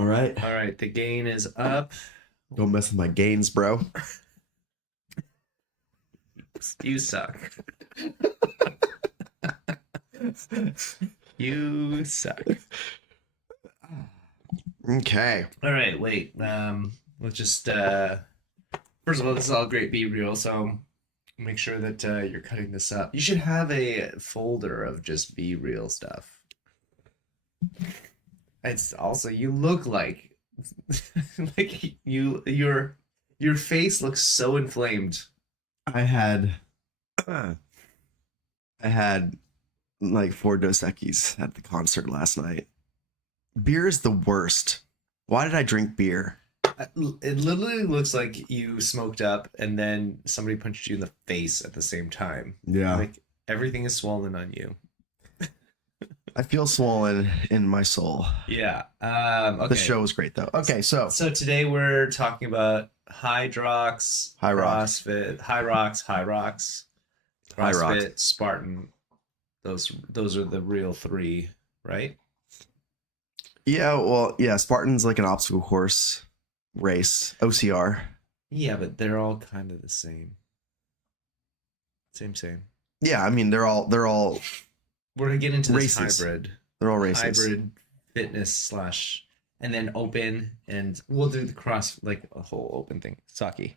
All right. All right, the gain is up. Don't mess with my gains, bro. You suck. You suck. Okay. All right, wait. Let's just first of all, this is all great Be Real, so make sure that you're cutting this up. You should have a folder of just Be Real stuff. It's also you look like like your face looks so inflamed. I had like 4 Dos Equis at the concert last night. Beer is the worst. Why did I drink beer? It literally looks like you smoked up and then somebody punched you in the face at the same time. Yeah. Like everything is swollen on you. I feel swollen in my soul. Yeah. Okay. The show was great though. Okay, so today we're talking about HYROX, CrossFit, HYROX, CrossFit, Spartan. Those are the real 3, right? Yeah, well, yeah, Spartan's like an obstacle course race, OCR. Yeah, but they're all kind of the same. Same. Yeah, I mean they're all We're gonna get into this races. hybrid. They're all races. Hybrid fitness / and then open, and we'll do the cross, like a whole open thing. Saki,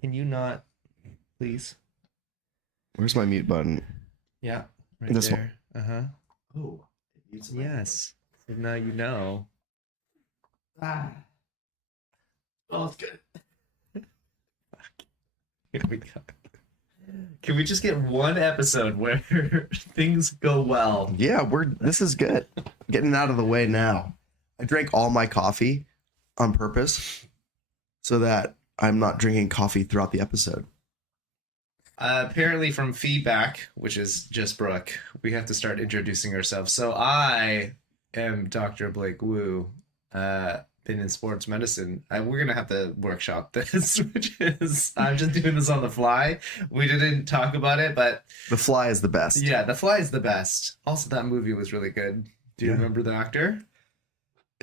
can you not, please? Where's my mute button? Yeah, right this there. Oh, Yes. So now you know. Ah. Oh, it's good. Here we go. Can we just get one episode where things go well? Yeah, this is good. Getting out of the way now. I drank all my coffee on purpose so that I'm not drinking coffee throughout the episode. Apparently from feedback, which is just Brooke, we have to start introducing ourselves. So I am Dr. Blake Wu, been in sports medicine. We're going to have to workshop this, which is, I'm just doing this on the fly. We didn't talk about it, but... The Fly is the best. Yeah, The Fly is the best. Also, that movie was really good. Do you remember the actor?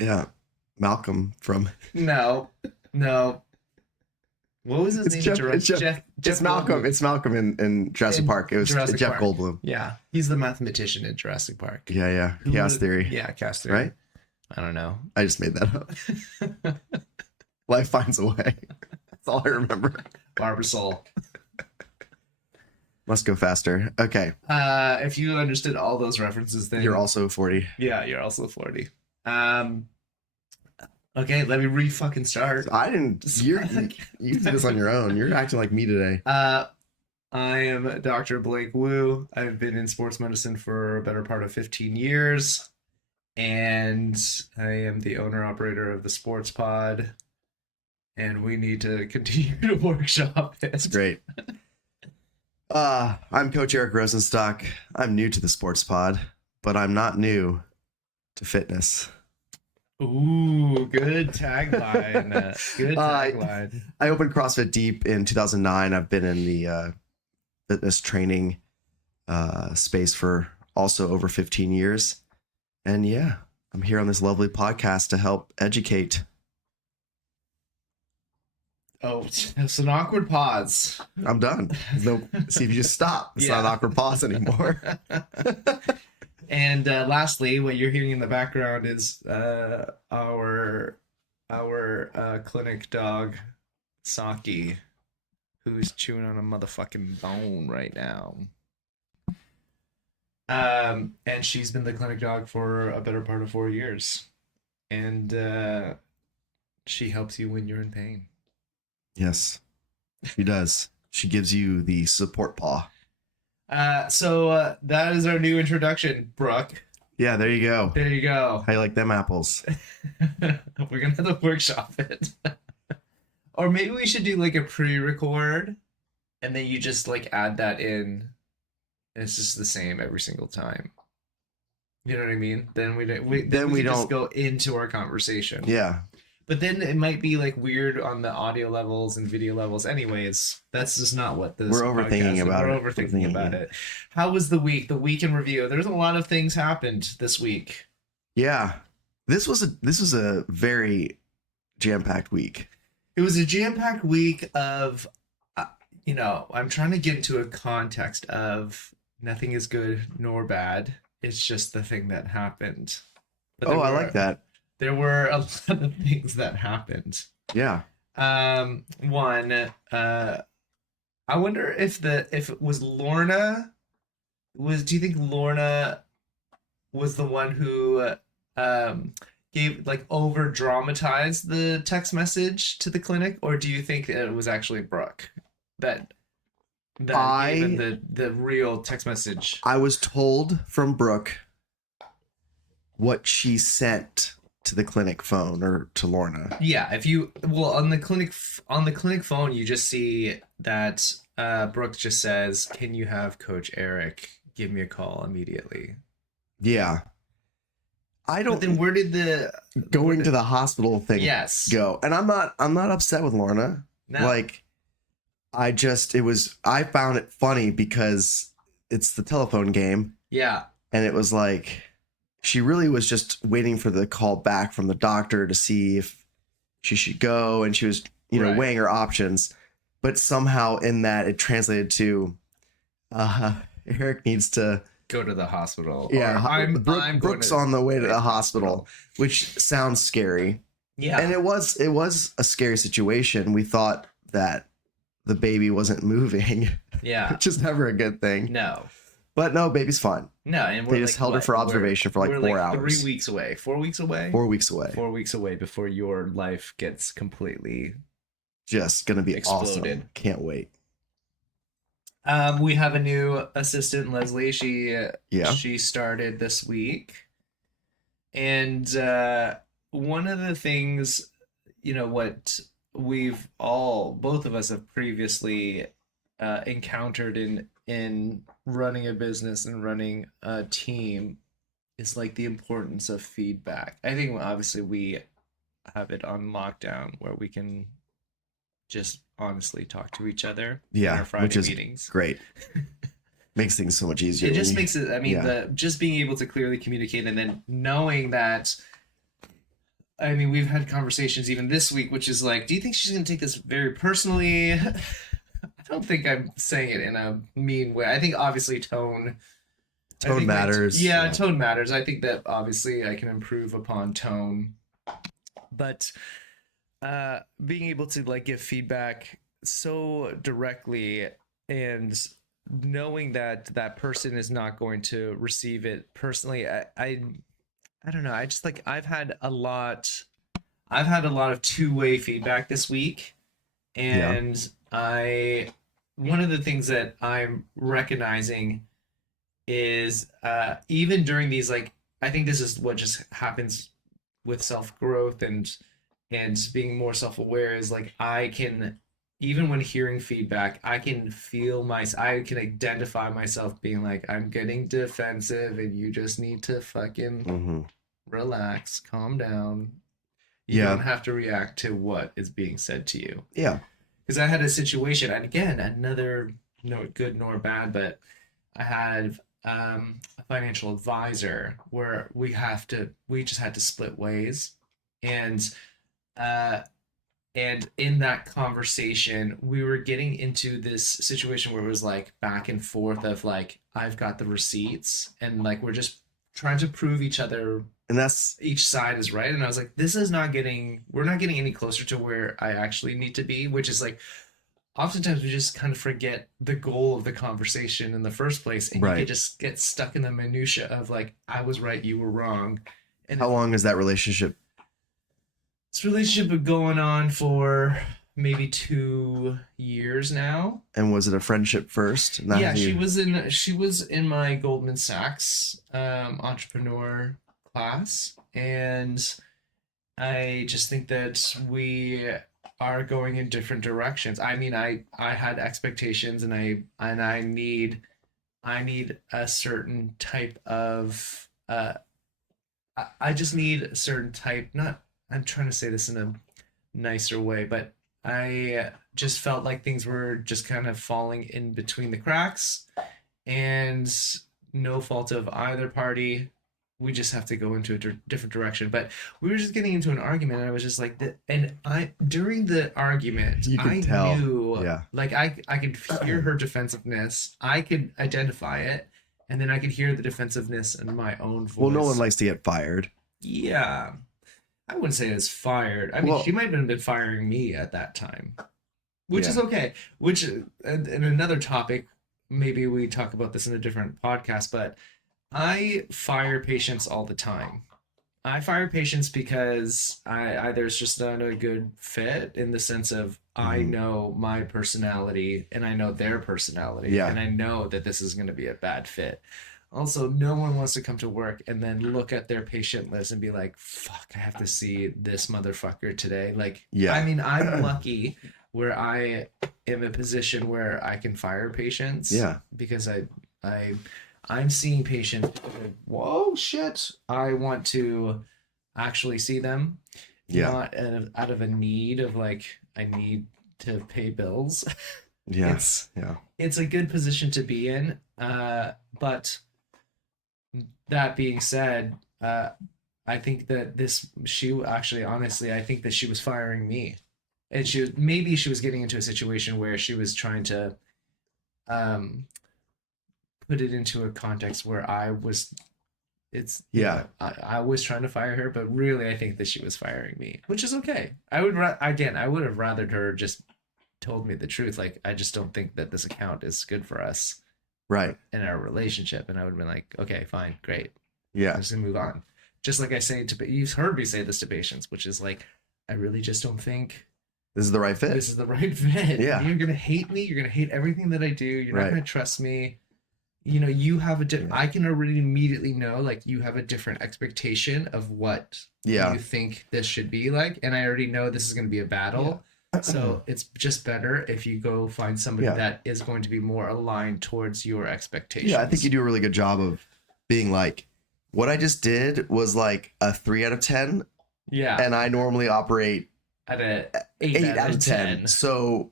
Yeah, Malcolm from... No. What was his name? Jeff Malcolm. It's Malcolm in Jurassic Park. It was Jurassic Jeff Park. Goldblum. Yeah, he's the mathematician in Jurassic Park. Yeah. Chaos Theory. Yeah, Chaos Theory. Right? I don't know. I just made that up. Life finds a way. That's all I remember. Barbasol. Must go faster. Okay. If you understood all those references, then You're also 40. Yeah, you're also 40. Okay, let me fucking start. I didn't. You did this on your own. You're acting like me today. I am Dr. Blake Wu. I've been in sports medicine for a better part of 15 years. And I am the owner-operator of the Sports Pod. And we need to continue to workshop it. That's great. I'm Coach Eric Rosenstock. I'm new to the Sports Pod, but I'm not new to fitness. Ooh, good tagline. Good tagline. I opened CrossFit Deep in 2009. I've been in the fitness training space for also over 15 years. And yeah, I'm here on this lovely podcast to help educate. Oh, it's an awkward pause. I'm done. See if you just stop. It's not an awkward pause anymore. And lastly, what you're hearing in the background is our clinic dog, Saki, who's chewing on a motherfucking bone right now. And she's been the clinic dog for a better part of 4 years. And she helps you when you're in pain. Yes, she does. She gives you the support paw. So that is our new introduction, Brooke. Yeah, there you go. There you go. How you like them apples? We're gonna have to workshop it. Or maybe we should do like a pre-record and then you just like add that in and it's just the same every single time. You know what I mean? Then we don't just go into our conversation. Yeah. But then it might be like weird on the audio levels and video levels. Anyways, that's just not what this. We're overthinking about it. We're overthinking about it. How was the week? The week in review. There's a lot of things happened this week. Yeah. This was a very jam-packed week. It was a jam-packed week of, I'm trying to get into a context of nothing is good nor bad. It's just the thing that happened. But I like that. There were a lot of things that happened. Yeah. One, I wonder if it was Lorna. Do you think Lorna was the one who gave over dramatized the text message to the clinic, or do you think that it was actually Brooke that gave the real text message? I was told from Brooke what she sent to the clinic phone or to Lorna. Yeah, on the clinic phone, you just see that Brooke just says, "Can you have Coach Eric give me a call immediately?" Yeah. I don't. But then where did the going to the hospital thing go? And I'm not upset with Lorna. No. I found it funny because it's the telephone game. Yeah. And it was like, she really was just waiting for the call back from the doctor to see if she should go. And she was, weighing her options. But somehow in that it translated to, Eric needs to go to the hospital. Yeah, Brooke's on the way to the hospital, which sounds scary. Yeah. And it was a scary situation. We thought that the baby wasn't moving. Yeah. Which is never a good thing. No. But no, baby's fine. No, and they just held her for observation for 4 hours. 3 weeks away. 4 weeks away? 4 weeks away. 4 weeks away before your life gets completely just gonna be exploded. Awesome. Can't wait. We have a new assistant, Leslie. She started this week. And one of the things, what both of us have previously encountered in running a business and running a team is the importance of feedback. I think obviously we have it on lockdown where we can just honestly talk to each other in our Friday meetings. Great. Makes things so much easier. It just makes it, just being able to clearly communicate and then knowing that, we've had conversations even this week, which is do you think she's going to take this very personally? I don't think I'm saying it in a mean way. I think obviously tone matters. Tone matters. I think that obviously I can improve upon tone. But being able to give feedback so directly and knowing that person is not going to receive it personally, I don't know. I just I've had a lot of two-way feedback this week, and one of the things that I'm recognizing is even during these I think this is what just happens with self-growth and being more self-aware is I can, even when hearing feedback, I can I can identify myself being I'm getting defensive and you just need to fucking relax, calm down. You don't have to react to what is being said to you. Yeah. Because I had a situation, and again, another good nor bad, but I had a financial advisor where we just had to split ways. And in that conversation, we were getting into this situation where it was back and forth of I've got the receipts and we're just trying to prove each side is right. And I was we're not getting any closer to where I actually need to be, which is oftentimes we just kind of forget the goal of the conversation in the first place. And you can just get stuck in the minutia of I was right, you were wrong. And how long is that relationship? This relationship been going on for maybe 2 years now. And was it a friendship first? She was in my Goldman Sachs entrepreneur class, and I just think that we are going in different directions. I had expectations, and I need a certain type of I just need a certain type, not, I'm trying to say this in a nicer way, but I just felt like things were just kind of falling in between the cracks, and no fault of either party. we just have to go into a different direction. But we were just getting into an argument, and I was just like, and I during the argument, You I could tell. knew, Yeah. like I could hear her defensiveness. I could identify it, and then I could hear the defensiveness in my own voice. Well, no one likes to get fired. Yeah, I wouldn't say it's fired. I mean, Well- she might have been firing me at that time, which is Yeah. okay. Which, and another topic, maybe we talk about this in a different podcast, but I fire patients all the time. I fire patients because I there's just not a good fit in the sense of I Mhm. know my personality and I know their personality, Yeah. and I know that this is going to be a bad fit. Also, no one wants to come to work and then look at their patient list and be like, "Fuck, I have to see this motherfucker today." Like, Yeah. I mean, I'm lucky where I am in a position where I can fire patients. Yeah. Because I'm seeing patients. Whoa, shit! I want to actually see them, Yeah. not out of a need of like I need to pay bills. Yeah. It's it's a good position to be in. But that being said, I think that she actually, honestly, I think that she was firing me, and maybe she was getting into a situation where she was trying to um put it into a context where Yeah. I was trying to fire her, but really I think that she was firing me, which is okay. I would I would have rathered her just told me the truth. Like, I just don't think that this account is good for us Right. in our relationship. And I would have been like, okay, fine, great. I'm Yeah. just gonna move on. Just like I say you've heard me say this to patients, which is like, I really just don't think This is the right fit. this is the right fit. Yeah. You're gonna hate me. You're gonna hate everything that I do. You're not Right. gonna trust me. You know, you have a Yeah. I can already immediately know, like, you have a different expectation of what Yeah. you think this should be like, and I already know this is going to be a battle. So it's just better if you go find somebody Yeah. that is going to be more aligned towards your expectations. Yeah, I think you do a really good job of being like, what I just did was like a 3 out of 10, Yeah, and I normally operate at a 8 out of 10. So,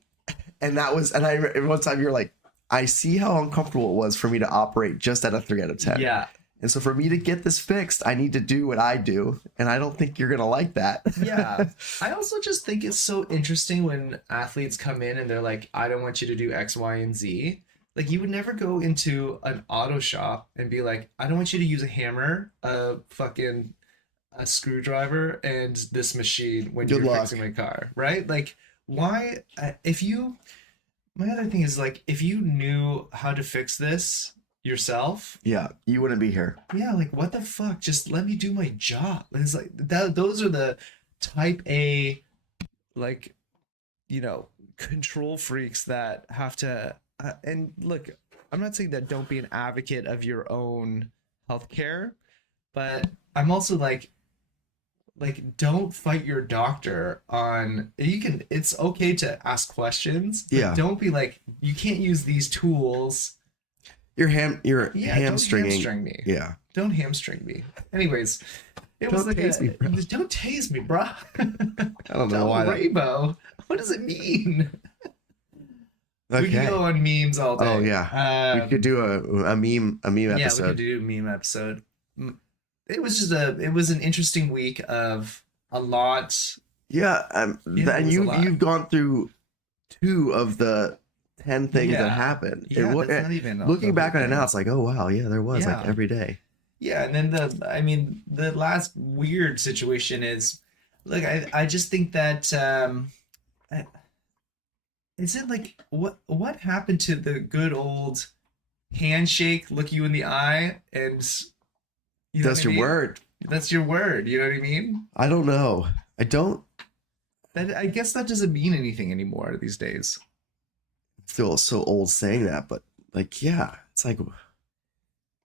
and one time you're like, I see how uncomfortable it was for me to operate just at a 3 out of 10. Yeah, And so for me to get this fixed, I need to do what I do. And I don't think you're going to like that. yeah. I also just think it's so interesting when athletes come in and they're like, I don't want you to do X, Y, and Z. Like, you would never go into an auto shop and be like, I don't want you to use a hammer, a screwdriver, and this machine when Good you're luck. fixing my car, right? Like, why? My other thing is, like, if you knew how to fix this yourself, Yeah, you wouldn't be here. yeah, like, what the fuck? Just let me do my job. It's like that. Those are the type A, like, control freaks that have to. And look, I'm not saying that don't be an advocate of your own healthcare, but I'm also like don't fight your doctor on. It's okay to ask questions, but Yeah. don't be like, you can't use these tools. You're Yeah, hamstringing. don't hamstring me. Yeah. Don't hamstring me. Anyways, it was Don't like tase me, bro. don't tase me, bro. I don't know why. Rainbow. What does it mean? We Okay. can go on memes all day. Oh, yeah. We could do a meme Yeah, we could episode. do a meme episode. It was an interesting week of a lot. Yeah, Yeah, it and was a lot. you've gone through 2 of the 10 things Yeah. that happened. Yeah, And that's not even looking the back whole on it thing. now, it's like, oh wow, yeah, there was like Yeah. every day. Yeah, and then the last weird situation is, look, I just think that is it like what happened to the good old handshake, look you in the eye, and you know That's what I your mean? word. That's your word. You know what I mean? I don't know. I don't I guess that doesn't mean anything anymore these days. feel so old saying that, but like, yeah, it's like a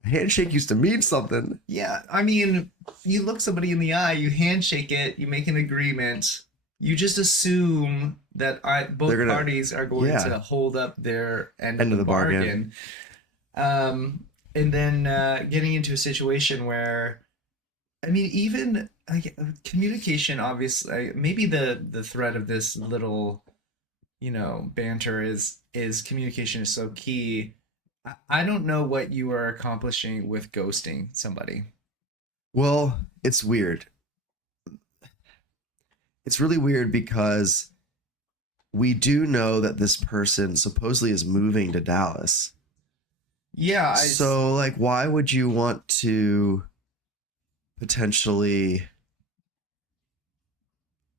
handshake used to mean something. Yeah, I mean, you look somebody in the eye, you handshake it, you make an agreement. You just assume that both They're gonna- parties are going yeah. to hold up their end End of of the the bargain. bargain. And then getting into a situation where, I mean, even communication, obviously, maybe the thread of this little, banter is communication is so key. I don't know what you are accomplishing with ghosting somebody. Well, it's weird. It's really weird because we do know that this person supposedly is moving to Dallas. Yeah. So, like, why would you want to potentially,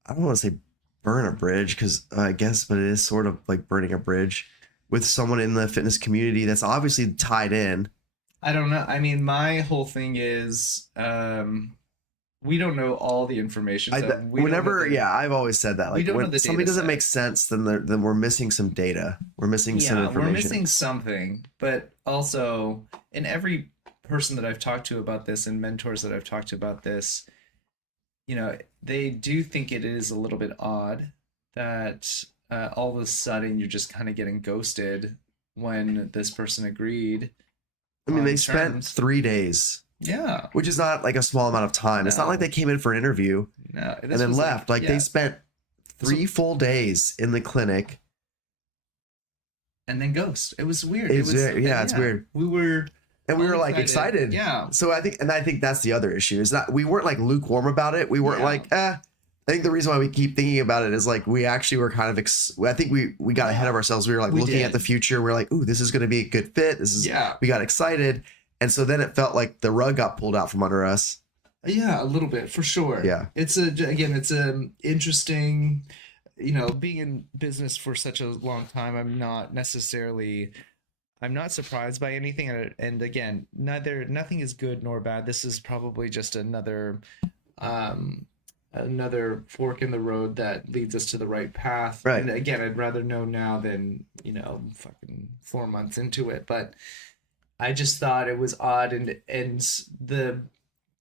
I don't want to say burn a bridge, because I guess, but it is sort of like burning a bridge with someone in the fitness community that's obviously tied in. I don't know. I mean, my whole thing is, we don't know all the information. So I've always said that. Like, when something doesn't make sense, then we're missing some data. We're missing some information. We're missing something. But also, in every person that I've talked to about this and mentors that I've talked to about this, you know, they do think it is a little bit odd that all of a sudden you're just kind of getting ghosted when this person agreed. I mean, they spent 3 days. Yeah. Which is not like a small amount of time. No. It's not like they came in for an interview and then left. Like they spent 3 full days in the clinic. And then ghost. It was weird. It's weird. We were like excited. Yeah. So I think that's the other issue, is that we weren't like lukewarm about it. We weren't like, I think the reason why we keep thinking about it is like we actually were kind of I think we got ahead of ourselves. We were like looking at the future. We're like, ooh, this is going to be a good fit. We got excited. And so then it felt like the rug got pulled out from under us. Yeah, a little bit, for sure. Yeah. It's a interesting, you know, being in business for such a long time, I'm not surprised by anything. And again, nothing is good nor bad. This is probably just another fork in the road that leads us to the right path. Right. And again, I'd rather know now than, you know, fucking 4 months into it. But I just thought it was odd, and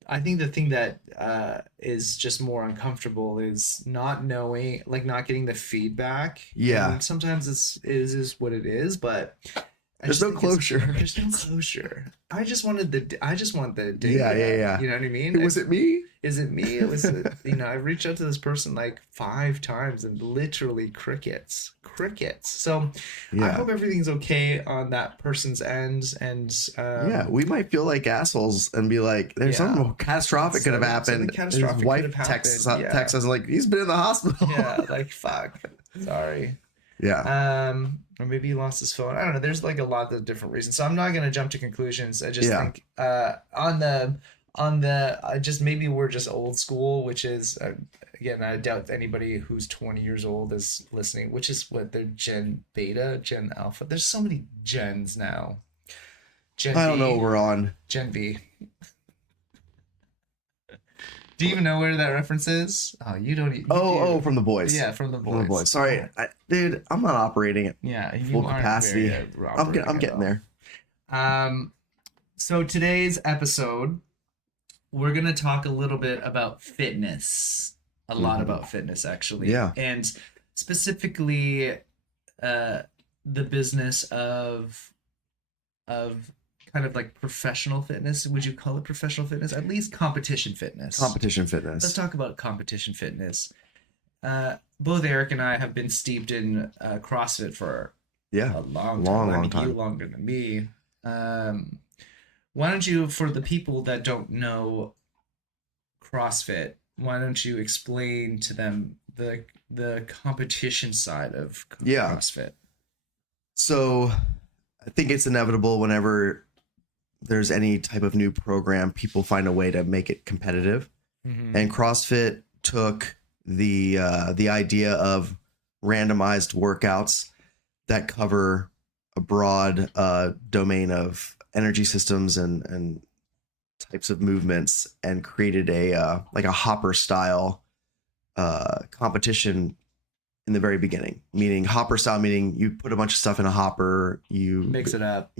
I think the thing that is just more uncomfortable is not knowing, like not getting the feedback. Yeah. And sometimes it is what it is, but there's no closure. There's no closure. I just want the data. Yeah. You know what I mean? Was it me? Is it me? It was, you know, I reached out to this person like 5 times and literally crickets. So I hope everything's okay on that person's end. And we might feel like assholes and be like, there's something catastrophic could have happened. His wife texts us like, he's been in the hospital. Yeah, like fuck. Sorry. Yeah. Or maybe he lost his phone. I don't know. There's like a lot of different reasons. So I'm not going to jump to conclusions. I just think just maybe we're just old school, which is again, I doubt anybody who's 20 years old is listening, which is what they're Gen Beta, Gen Alpha. There's so many gens now. I don't know what we're on. Gen V. Do you even know where that reference is? Oh, you don't. From The Boys. Yeah, from The Boys. Sorry, dude, I'm not operating at full capacity. I'm getting there. So today's episode, we're gonna talk a little bit about fitness. A lot about fitness, actually. Yeah. And specifically, the business of kind of like professional fitness. Would you call it professional fitness? At least competition fitness. Let's talk about competition fitness. Both Eric and I have been steeped in CrossFit for a long time. You longer than me. Why don't you, for the people that don't know CrossFit, why don't you explain to them the competition side of CrossFit? So I think it's inevitable whenever there's any type of new program, people find a way to make it competitive. Mm-hmm. And CrossFit took the idea of randomized workouts that cover a broad domain of energy systems and types of movements, and created a hopper style competition in the very beginning. Meaning hopper style, meaning you put a bunch of stuff in a hopper, you mix it up,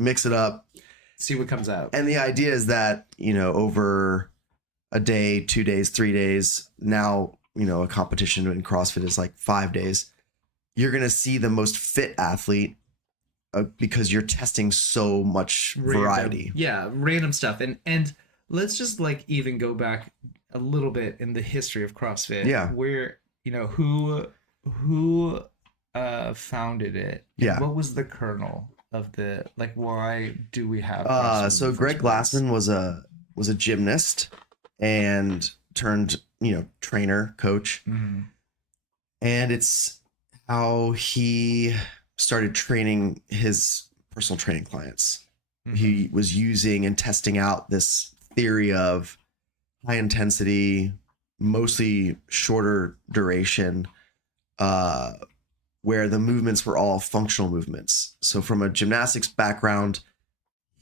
see what comes out. And the idea is that, you know, over a day, 2 days, 3 days, now, you know, a competition in CrossFit is like 5 days. You're going to see the most fit athlete because you're testing so much variety. Random stuff. And let's just like even go back a little bit in the history of CrossFit. Yeah. Where, you know, who founded it? Yeah. What was the kernel of the, like, why do we have CrossFit? So Greg Glassman was a gymnast, and turned, trainer, coach. Mm-hmm. And it's how he started training his personal training clients. Mm-hmm. He was using and testing out this theory of high intensity, mostly shorter duration, where the movements were all functional movements. So from a gymnastics background,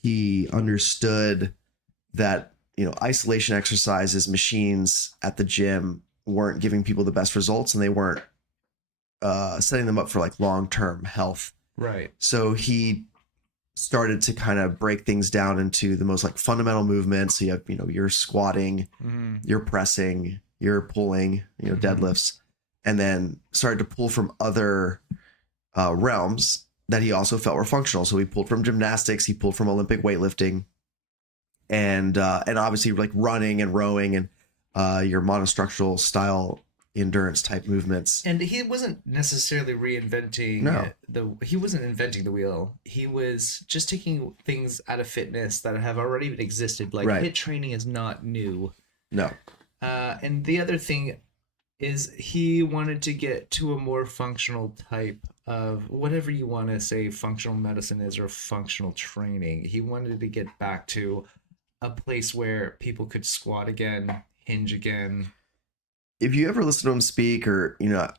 he understood that, isolation exercises, machines at the gym weren't giving people the best results, and they weren't setting them up for like long-term health. Right. So he started to kind of break things down into the most like fundamental movements. So you have, your squatting, Mm-hmm. your pressing, your pulling, Mm-hmm. deadlifts, and then started to pull from other realms that he also felt were functional. So he pulled from gymnastics, he pulled from Olympic weightlifting, and obviously like running and rowing and your monostructural style endurance type movements. And he wasn't necessarily reinventing he wasn't inventing the wheel. He was just taking things out of fitness that have already existed. Like HIIT training is not new. No. And the other thing is he wanted to get to a more functional type of whatever you want to say functional medicine is or functional training. He wanted to get back to a place where people could squat again, hinge again. If you ever listen to him speak, or,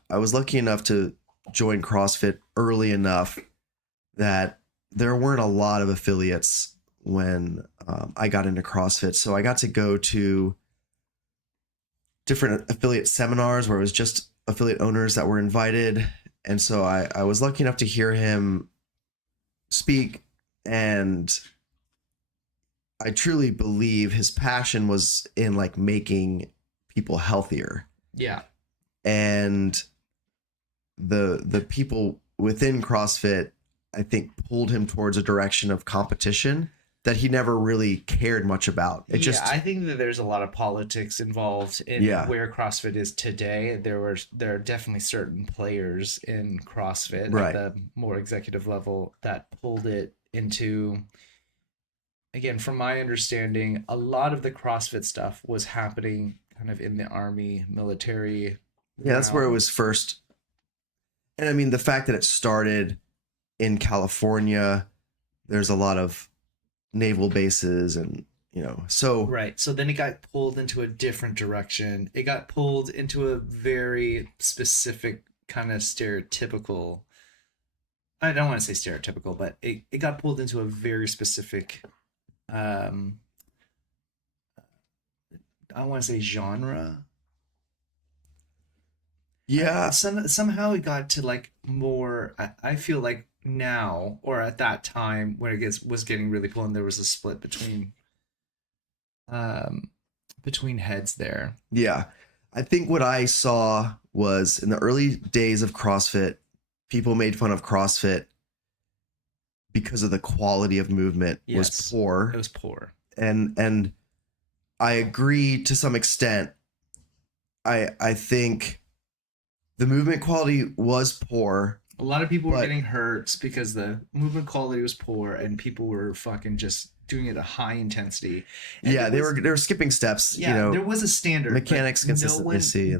I was lucky enough to join CrossFit early enough that there weren't a lot of affiliates when I got into CrossFit. So I got to go to different affiliate seminars where it was just affiliate owners that were invited. And so I was lucky enough to hear him speak, and I truly believe his passion was in like making people healthier. Yeah. And the people within CrossFit, I think, pulled him towards a direction of competition that he never really cared much about. I think that there's a lot of politics involved in where CrossFit is today. There are definitely certain players in CrossFit at the more executive level that pulled it into, again, from my understanding, a lot of the CrossFit stuff was happening kind of in the army, military. Yeah, that's where it was first. And I mean, the fact that it started in California, there's a lot of naval bases and, so. Right. So then it got pulled into a different direction. It got pulled into a very specific kind of stereotypical. I don't want to say stereotypical, but it got pulled into a very specific I want to say genre. Yeah. Somehow it got to like more. I feel like now or at that time when it was getting really cool, and there was a split between heads there. Yeah. I think what I saw was in the early days of CrossFit, people made fun of CrossFit because of the quality of movement was poor. It was poor. And I agree to some extent. I think the movement quality was poor. A lot of people were getting hurt because the movement quality was poor and people were fucking just doing it at high intensity. And they were skipping steps. Yeah, there was a standard. Mechanics, consistency.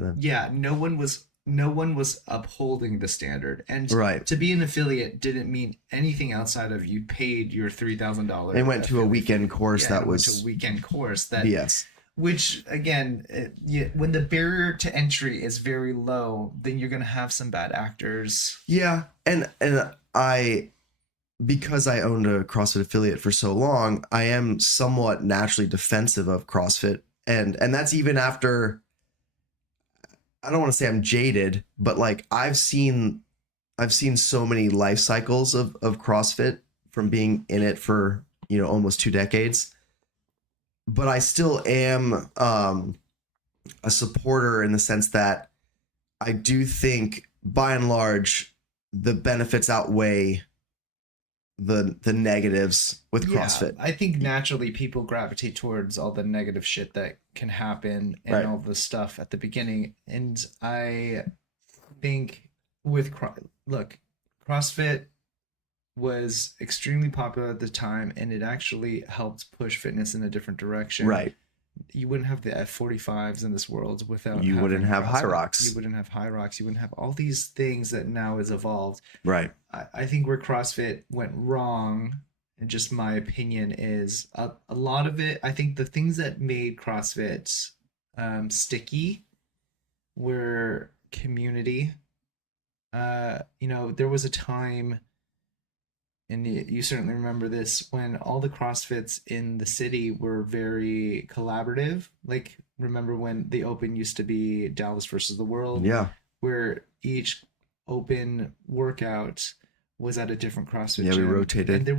No one was upholding the standard. And to be an affiliate didn't mean anything outside of you paid your $3,000. And went to a weekend course that was went to a weekend course that BS. Which again, when the barrier to entry is very low, then you're gonna have some bad actors. Yeah, and because I owned a CrossFit affiliate for so long, I am somewhat naturally defensive of CrossFit, and that's even after. I don't want to say I'm jaded, but like I've seen so many life cycles of CrossFit from being in it for almost 2 decades. But I still am a supporter in the sense that I do think, by and large, the benefits outweigh the negatives with CrossFit. I think naturally people gravitate towards all the negative shit that can happen and all the stuff at the beginning. And I think with CrossFit was extremely popular at the time, and it actually helped push fitness in a different direction. Right. you wouldn't have the F45s in this world without You wouldn't have CrossFit. HYROX. You wouldn't have HYROX. You wouldn't have all these things that now is evolved. Right. I think where CrossFit went wrong, and just my opinion, is a lot of it. I think the things that made CrossFit sticky were community. There was a time, and you certainly remember this, when all the CrossFits in the city were very collaborative. Like, remember when the Open used to be Dallas versus the world, Yeah. where each Open workout was at a different CrossFit Yeah, we gym, rotated. and there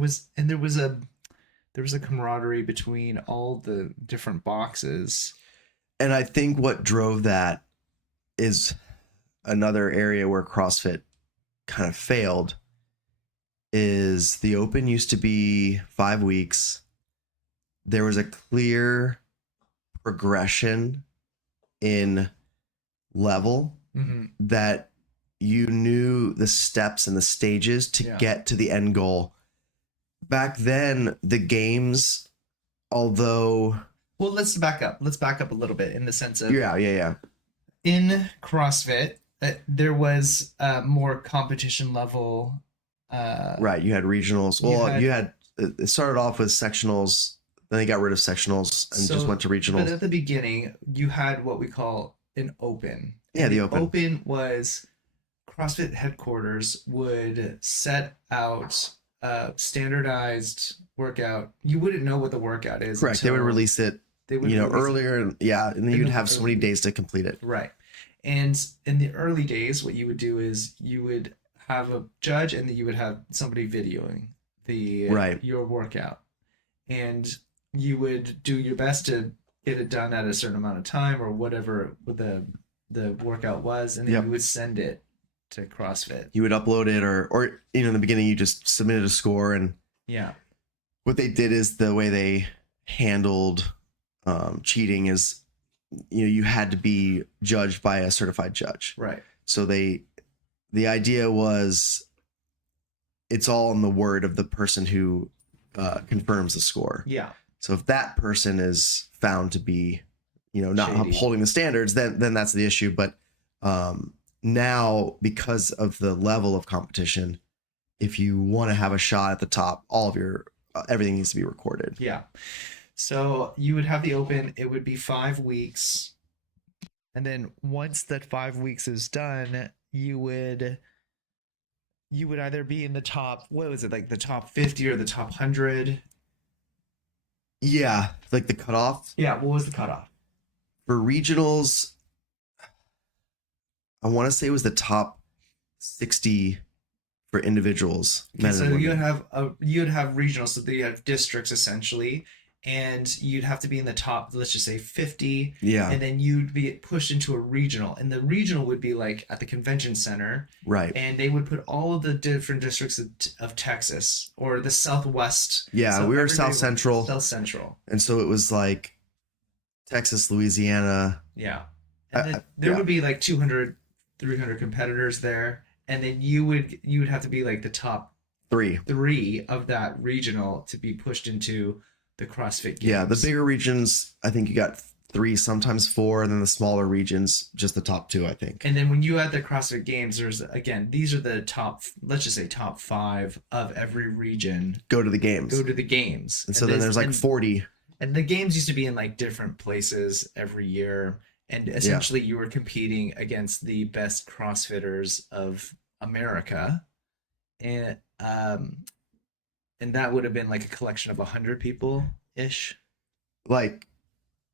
was a camaraderie between all the different boxes. And I think what drove that is another area where CrossFit kind of failed is the Open used to be 5 weeks. There was a clear progression in level that you knew the steps and the stages to get to the end goal. Back then, the games, although... Well, let's back up. Let's back up a little bit in the sense of... Yeah. In CrossFit, there was more competition level. Right, you had regionals. Well, you had it started off with sectionals, then they got rid of sectionals and just went to regionals. But at the beginning, you had what we call an Open. Yeah, the Open. Open was CrossFit headquarters would set out standardized workout. You wouldn't know what the workout is. Correct. They would release it, earlier, and then you'd have so many days to complete it. Right. And in the early days, what you would do is you would have a judge, and then you would have somebody videoing your workout, and you would do your best to get it done at a certain amount of time or whatever the workout was, and then you would send it to CrossFit. You would upload it, or in the beginning you just submitted a score, and what they did is the way they handled cheating is you had to be judged by a certified judge. Right. So the idea was it's all in the word of the person who confirms the score. Yeah. So if that person is found to be, not shady, upholding the standards, then that's the issue. But now, because of the level of competition, if you want to have a shot at the top, all of your everything needs to be recorded. Yeah. So you would have the Open. It would be 5 weeks, and then once that 5 weeks is done, you would either be in the top, what was it, like the top 50 or the top 100? Yeah, like the cutoff. Yeah, what was the cutoff? For regionals, I want to say it was the top 60 for individuals. Okay, so you'd have regionals, so you have districts essentially, and you'd have to be in the top, let's just say 50. Yeah. And then you'd be pushed into a regional, and the regional would be like at the convention center. Right. And they would put all of the different districts of Texas or the Southwest. Yeah, so we were South Central. South Central. And so it was like Texas, Louisiana. Yeah. And then there would be like 200, 300 competitors there. And then you would have to be like the top three of that regional to be pushed into the CrossFit Games. Yeah, the bigger regions, I think you got 3, sometimes 4, and then the smaller regions, just the top 2, I think. And then when you had the CrossFit Games, these are the top, let's just say top 5 of every region. Go to the games. And so then there's like 40. And the games used to be in like different places every year. And essentially you were competing against the best CrossFitters of America. And that would have been like a collection of 100 people ish. Like,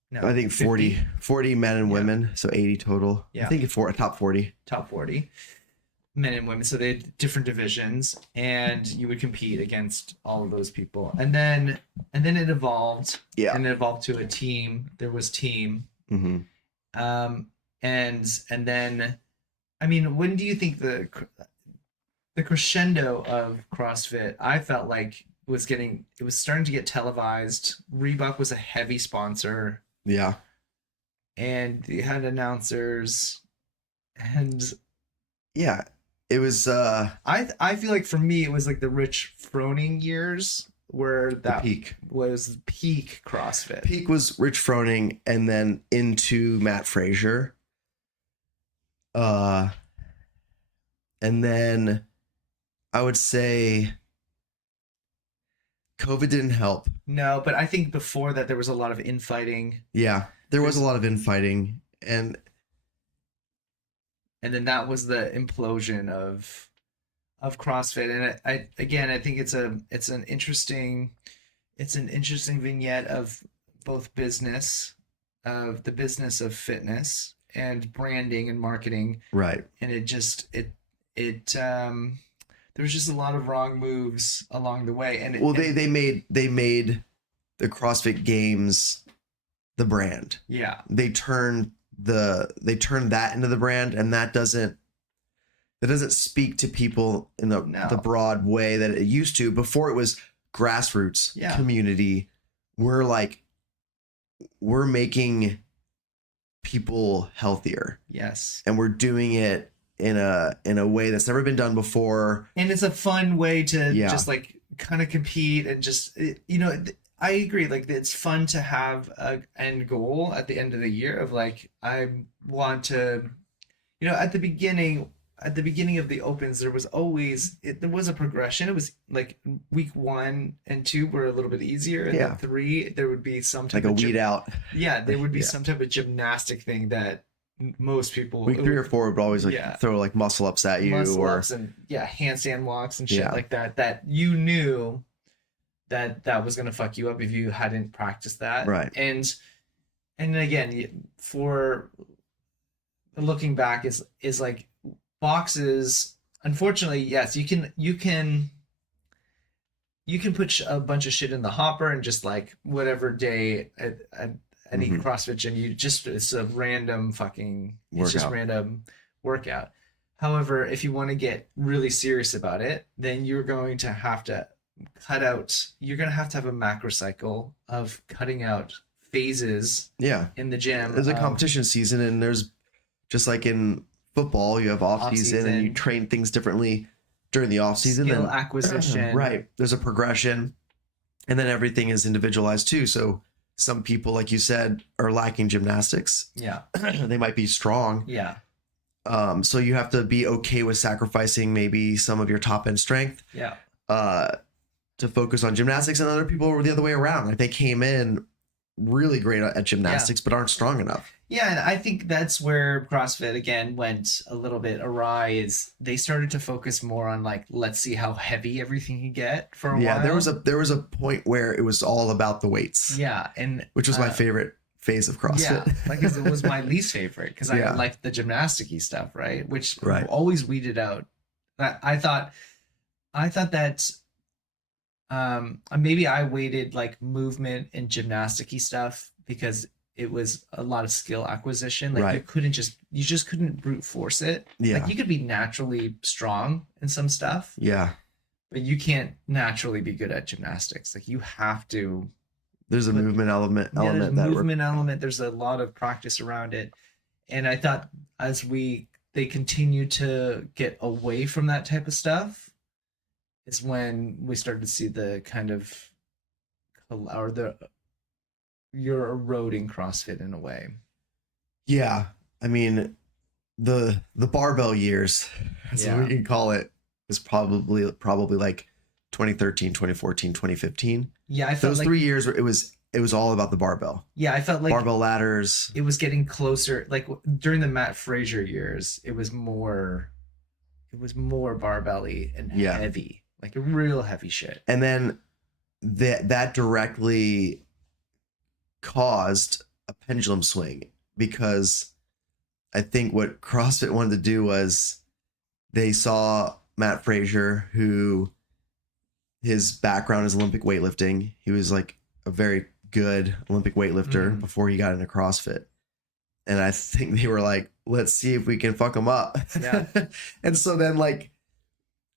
no, I think 40 men and women, so 80 total. Yeah. I think it's top 40. Top 40 men and women. So they had different divisions, and you would compete against all of those people. And then it evolved. Yeah. And it evolved to a team. There was team. Mm-hmm. And then, I mean, when do you think the crescendo of CrossFit, I felt like it was starting to get televised. Reebok was a heavy sponsor. Yeah. And they had announcers, and yeah, it was, I feel like for me, it was like the Rich Froning years where that peak. was peak CrossFit. Peak was Rich Froning, and then into Matt Frazier. And then I would say COVID didn't help. No, but I think before that there was a lot of infighting. Yeah, there was a lot of infighting, and then that was the implosion of CrossFit. And I think it's an interesting vignette of both business, of the business of fitness and branding and marketing. right. And there was just a lot of wrong moves along the way. And They made the CrossFit Games the brand. yeah, They turned that into the brand, and that doesn't speak to people in the broad way that it used to. Before, it was grassroots community. We're making people healthier. yes. And we're doing it in a way that's never been done before. And it's a fun way to just like kind of compete and just, I agree. Like, it's fun to have a end goal at the end of the year of like, I want to, at the beginning of the opens, there was always, there was a progression. It was like week 1 and 2 were a little bit easier. And then 3, there would be some type like of a weed out. Yeah. There would be some type of gymnastic thing that most people, Week 3 or 4 would always throw like muscle ups at you, ups and handstand walks and shit like that you knew that was going to fuck you up if you hadn't practiced that. Right. And again, for looking back, is like boxes, unfortunately, yes, you can put a bunch of shit in the hopper and just like whatever day at any CrossFit gym, it's a random fucking workout. It's just random workout. However, if you want to get really serious about it, then you're going to have to have a macro cycle of cutting out phases in the gym. There's a competition season, and there's just like in football, you have off season and you train things differently during the off season. Skill acquisition. Right. There's a progression, and then everything is individualized too. So some people, like you said, are lacking gymnastics. Yeah. They might be strong. Yeah. So you have to be okay with sacrificing maybe some of your top end strength. Yeah. To focus on gymnastics, and other people were the other way around. Like they came in really great at gymnastics, but aren't strong enough. Yeah, and I think that's where CrossFit again went a little bit awry. Is they started to focus more on like, let's see how heavy everything can get for a while. Yeah, there was a point where it was all about the weights. Yeah, and which was my favorite phase of CrossFit. Yeah, like it was my least favorite because I liked the gymnastic-y stuff, right? Which always weeded out. I thought that maybe I weighted like movement and gymnastic-y stuff because it was a lot of skill acquisition. Like you just couldn't brute force it. Yeah. Like you could be naturally strong in some stuff. Yeah. But you can't naturally be good at gymnastics. Like you have to. There's a movement element. There's a lot of practice around it. And I thought as they continue to get away from that type of stuff is when we started to see the kind of, you're eroding CrossFit in a way. Yeah. I mean, the barbell years, as we can call it, is probably like 2013, 2014, 2015. Yeah, I felt those 3 years where it was all about the barbell. Yeah, I felt like barbell ladders. It was getting closer. Like during the Matt Frazier years, it was more barbell-y and heavy, like real heavy shit. And then that directly caused a pendulum swing, because I think what CrossFit wanted to do was they saw Matt Frazier, who his background is Olympic weightlifting. He was like a very good Olympic weightlifter before he got into CrossFit. And I think they were like, let's see if we can fuck him up. Yeah. And so then like,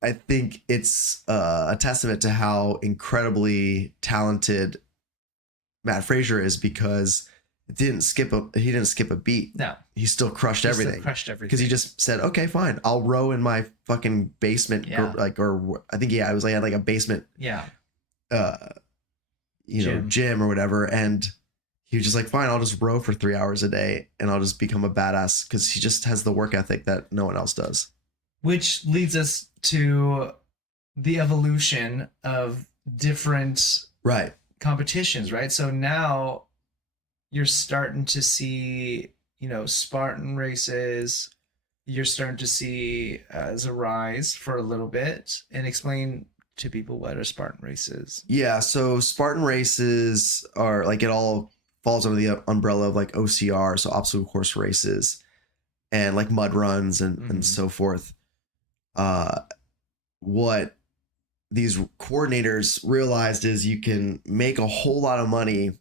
I think it's a testament to how incredibly talented Matt Frazier is, because he didn't skip a beat. No, he still crushed everything. Because he just said, okay, fine, I'll row in my fucking basement. I had like a basement uh, gym or whatever. And he was just like, fine, I'll just row for 3 hours a day and I'll just become a badass, because he just has the work ethic that no one else does. Which leads us to the evolution of different Right. competitions, right? So now you're starting to see, Spartan races. You're starting to see as a rise for a little bit, and explain to people what are Spartan races. Yeah. So Spartan races are like, it all falls under the umbrella of like OCR, so obstacle course races, and like mud runs and so forth. What these coordinators realized is you can make a whole lot of money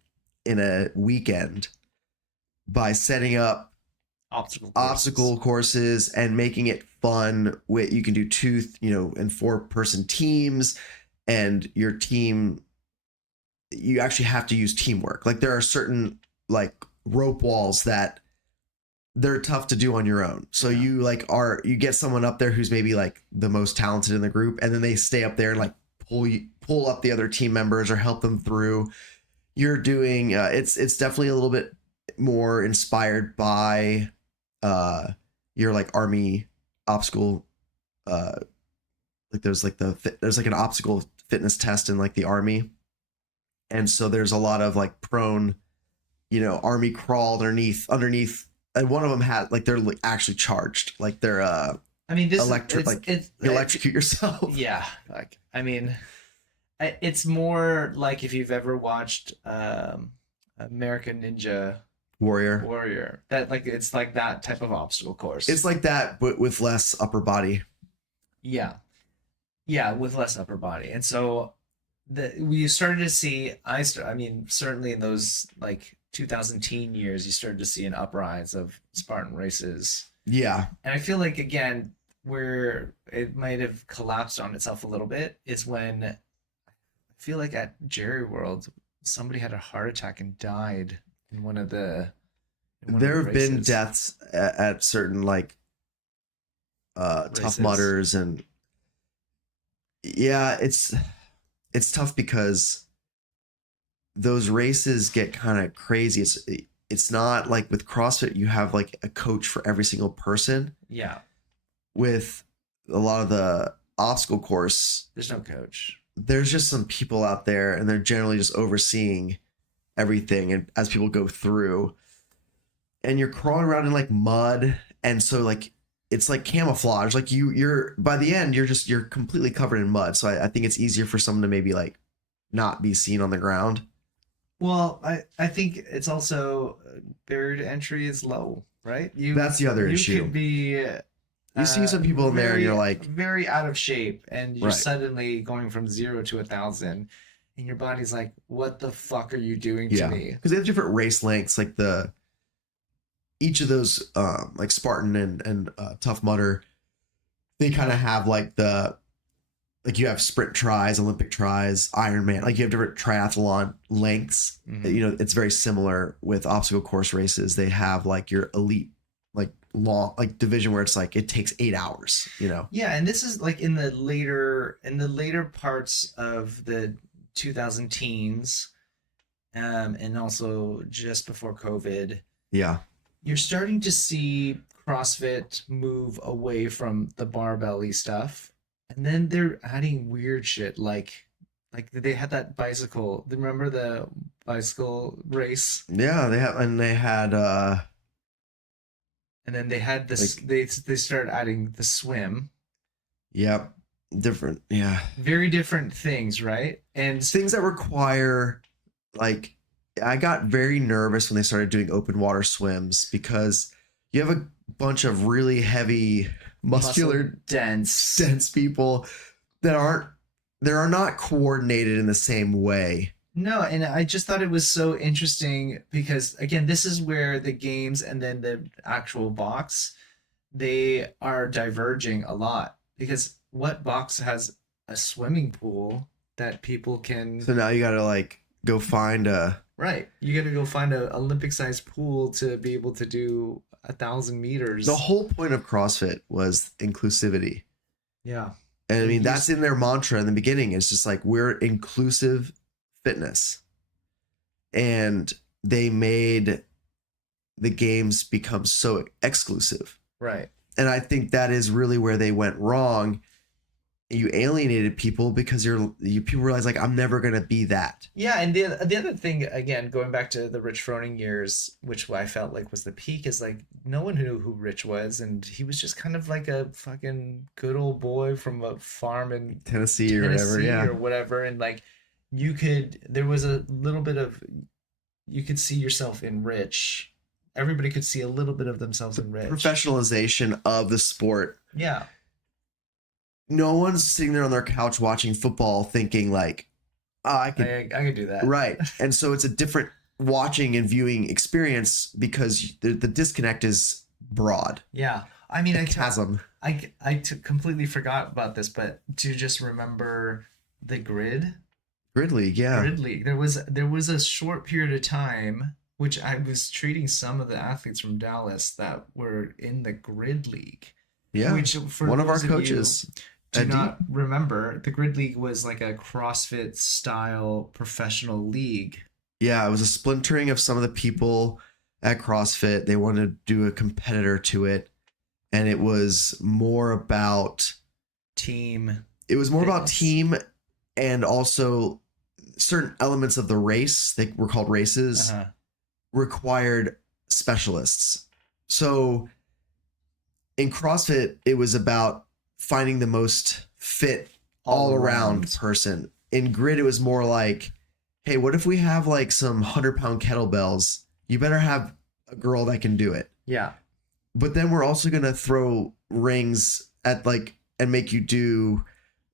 in a weekend by setting up obstacle courses and making it fun. With, you can do 2, and 4-person teams, and your team, you actually have to use teamwork. Like there are certain like rope walls that they're tough to do on your own. So you you get someone up there who's maybe like the most talented in the group, and then they stay up there and like pull up the other team members or help them through. You're doing it's definitely a little bit more inspired by your like army obstacle, like there's like an obstacle fitness test in like the army, and so there's a lot of like prone, army crawl underneath, and one of them had like they're like actually charged, like they're this electric, you electrocute yourself. Yeah, like it's more like if you've ever watched American Ninja Warrior, that like it's like that type of obstacle course. It's like that, but with less upper body. Yeah, with less upper body, and so we started to see. Certainly in those like 2000 teen years, you started to see an uprise of Spartan races. Yeah, and I feel like again where it might have collapsed on itself a little bit is when I feel like at Jerry World somebody had a heart attack and died in one of the. There have been deaths at certain like Tough Mudders, and yeah, it's tough because those races get kind of crazy. It's not like with CrossFit you have like a coach for every single person. Yeah. With a lot of the obstacle course, there's no coach. There's just some people out there, and they're generally just overseeing everything, and as people go through, and you're crawling around in like mud, and so like it's like camouflage. Like you're by the end you're completely covered in mud. So I think it's easier for someone to maybe like not be seen on the ground. Well, I think it's also barrier to entry is low, right? That's the other issue. You could be. You see some people in there and you're like very out of shape, and you're suddenly going from 0 to 1,000, and your body's like, what the fuck are you doing to me? Because they have different race lengths, like each of those like Spartan and Tough Mudder, they kind of have like you have sprint tries, Olympic tries, Ironman, like you have different triathlon lengths. Mm-hmm. It's very similar with obstacle course races. They have like your elite like long like division where it's like it takes 8 hours. Yeah, and this is like in the later parts of the 2000 teens, and also just before COVID. Yeah, you're starting to see CrossFit move away from the barbell-y stuff, and then they're adding weird shit like they had that bicycle. Remember the bicycle race? Yeah, they had and then they had this like, they started adding the swim. Yep. Different. Yeah. Very different things, right? And things that require like I got very nervous when they started doing open water swims, because you have a bunch of really heavy muscular dense people that are not coordinated in the same way. No, and I just thought it was so interesting because, again, this is where the games and then the actual box, they are diverging a lot, because what box has a swimming pool that people can... So now you got to like go find a... Right. You got to go find an Olympic-sized pool to be able to do 1,000 meters. The whole point of CrossFit was inclusivity. Yeah. And I mean, that's in their mantra in the beginning. It's just like, we're inclusive fitness. And they made the games become so exclusive. Right. And I think that is really where they went wrong. You alienated people because people realize, like, I'm never going to be that. Yeah, and the other thing, again, going back to the Rich Froning years, which I felt like was the peak, is like no one knew who Rich was, and he was just kind of like a fucking good old boy from a farm in Tennessee or whatever, yeah. or whatever, and like there was a little bit of, you could see yourself in Rich. Everybody could see a little bit of themselves in Rich. Professionalization of the sport. Yeah. No one's sitting there on their couch watching football thinking like, oh, I could do that. Right. And so it's a different watching and viewing experience because the disconnect is broad. Yeah. I mean, chasm. I completely forgot about this, but to just remember the Grid League, yeah. Grid League. There was a short period of time which I was treating some of the athletes from Dallas that were in the Grid League. Yeah. Which for one of our coaches do not remember, the Grid League was like a CrossFit style professional league. Yeah, it was a splintering of some of the people at CrossFit. They wanted to do a competitor to it, and it was more about team. It was more about team, and also certain elements of the race, they were called races, required specialists. So in CrossFit, it was about finding the most fit all around person. In Grid, it was more like, hey, what if we have like some 100-pound kettlebells? You better have a girl that can do it. Yeah. But then we're also going to throw rings at like, and make you do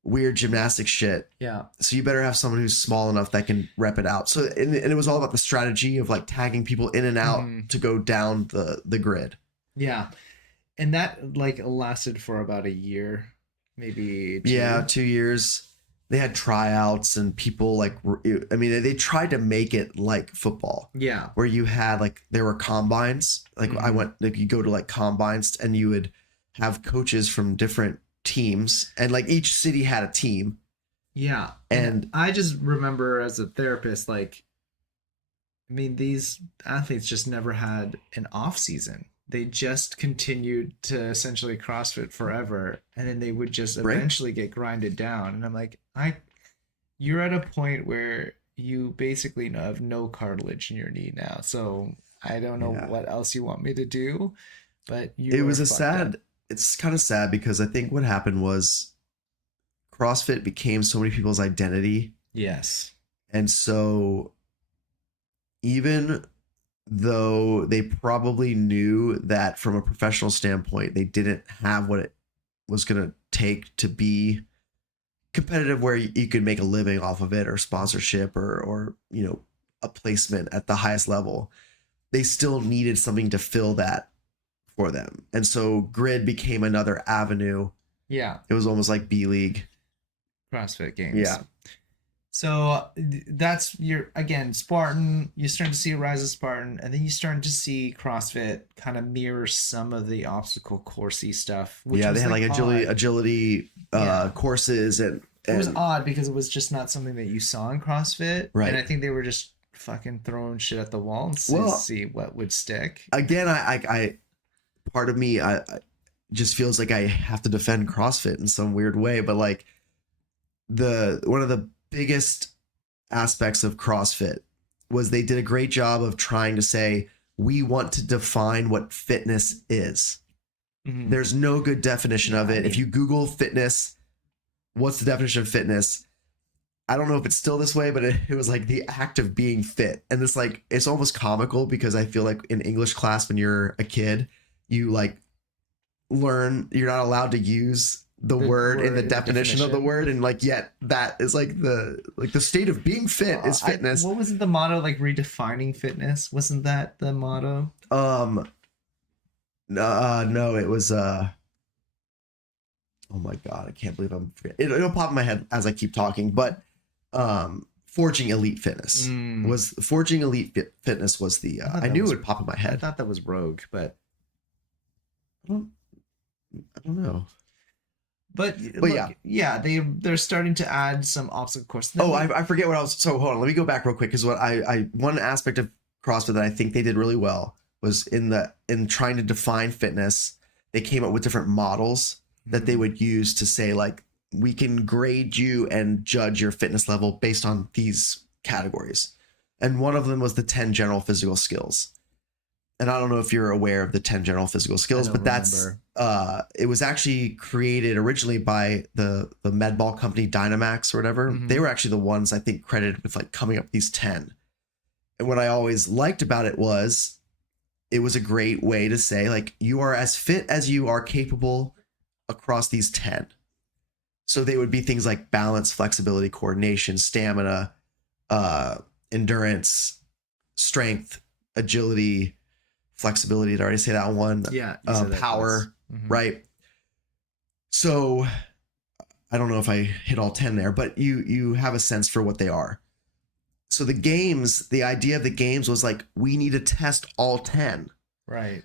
weird gymnastic shit. Yeah. So you better have someone who's small enough that can rep it out. So, and it was all about the strategy of like tagging people in and out to go down the grid. Yeah. And that like lasted for about a year, maybe 2. Yeah, 2 years. They had tryouts and people like, I mean, they tried to make it like football. Yeah. Where you had like, there were combines. Like I went, like you go to like combines and you would have coaches from different teams and like each city had a team. Yeah. And I just remember as a therapist, like, I mean, these athletes just never had an off season. They just continued to essentially CrossFit forever, and then they would just eventually get grinded down. And I'm like, you're at a point where you basically have no cartilage in your knee now. So I don't know what else you want me to do, but it was it's kind of sad because I think what happened was CrossFit became so many people's identity. Yes. And so even though they probably knew that from a professional standpoint, they didn't have what it was going to take to be competitive where you could make a living off of it or sponsorship or, you know, a placement at the highest level, they still needed something to fill that for them. And so Grid became another avenue. Yeah. It was almost like B League. CrossFit games. Yeah. So that's again, Spartan, you're starting to see a rise of Spartan, and then you starting to see CrossFit kind of mirror some of the obstacle coursey stuff. Which they had like agility courses, and it was odd because it was just not something that you saw in CrossFit. Right. And I think they were just fucking throwing shit at the wall and see what would stick. Again, I part of me, I just feels like I have to defend CrossFit in some weird way, but like one of the biggest aspects of CrossFit was they did a great job of trying to say, we want to define what fitness is. Mm-hmm. There's no good definition of it. If you Google fitness, what's the definition of fitness? I don't know if it's still this way, but it was like the act of being fit. And it's like, it's almost comical because I feel like in English class, when you're a kid, you like learn, you're not allowed to use the word in the definition of the word, and like yet that is like the state of being fit is fitness. What was the motto, like redefining fitness? Wasn't that the motto? No, it was oh my god, I can't believe I'm forgetting. It'll pop in my head as I keep talking, but forging elite fitness was the I knew it would pop in my head. I thought that was Rogue, but I don't know. But But look, yeah, they're starting to add some obstacle course. Oh, I forget what I was. So hold on, let me go back real quick because what I one aspect of CrossFit that I think they did really well was in trying to define fitness. They came up with different models that they would use to say like, we can grade you and judge your fitness level based on these categories. And one of them was the 10 general physical skills. And I don't know if you're aware of the 10 general physical skills, but that's it was actually created originally by the med ball company Dynamax or whatever. They were actually the ones I think credited with like coming up with these 10. And what I always liked about it was a great way to say like, you are as fit as you are capable across these 10. So they would be things like balance, flexibility, coordination, stamina, endurance, strength, agility, flexibility. Did I already say that one? Yeah. Power, right? So I don't know if I hit all 10 there, but you have a sense for what they are. So the idea of the games was like, we need to test all 10. Right.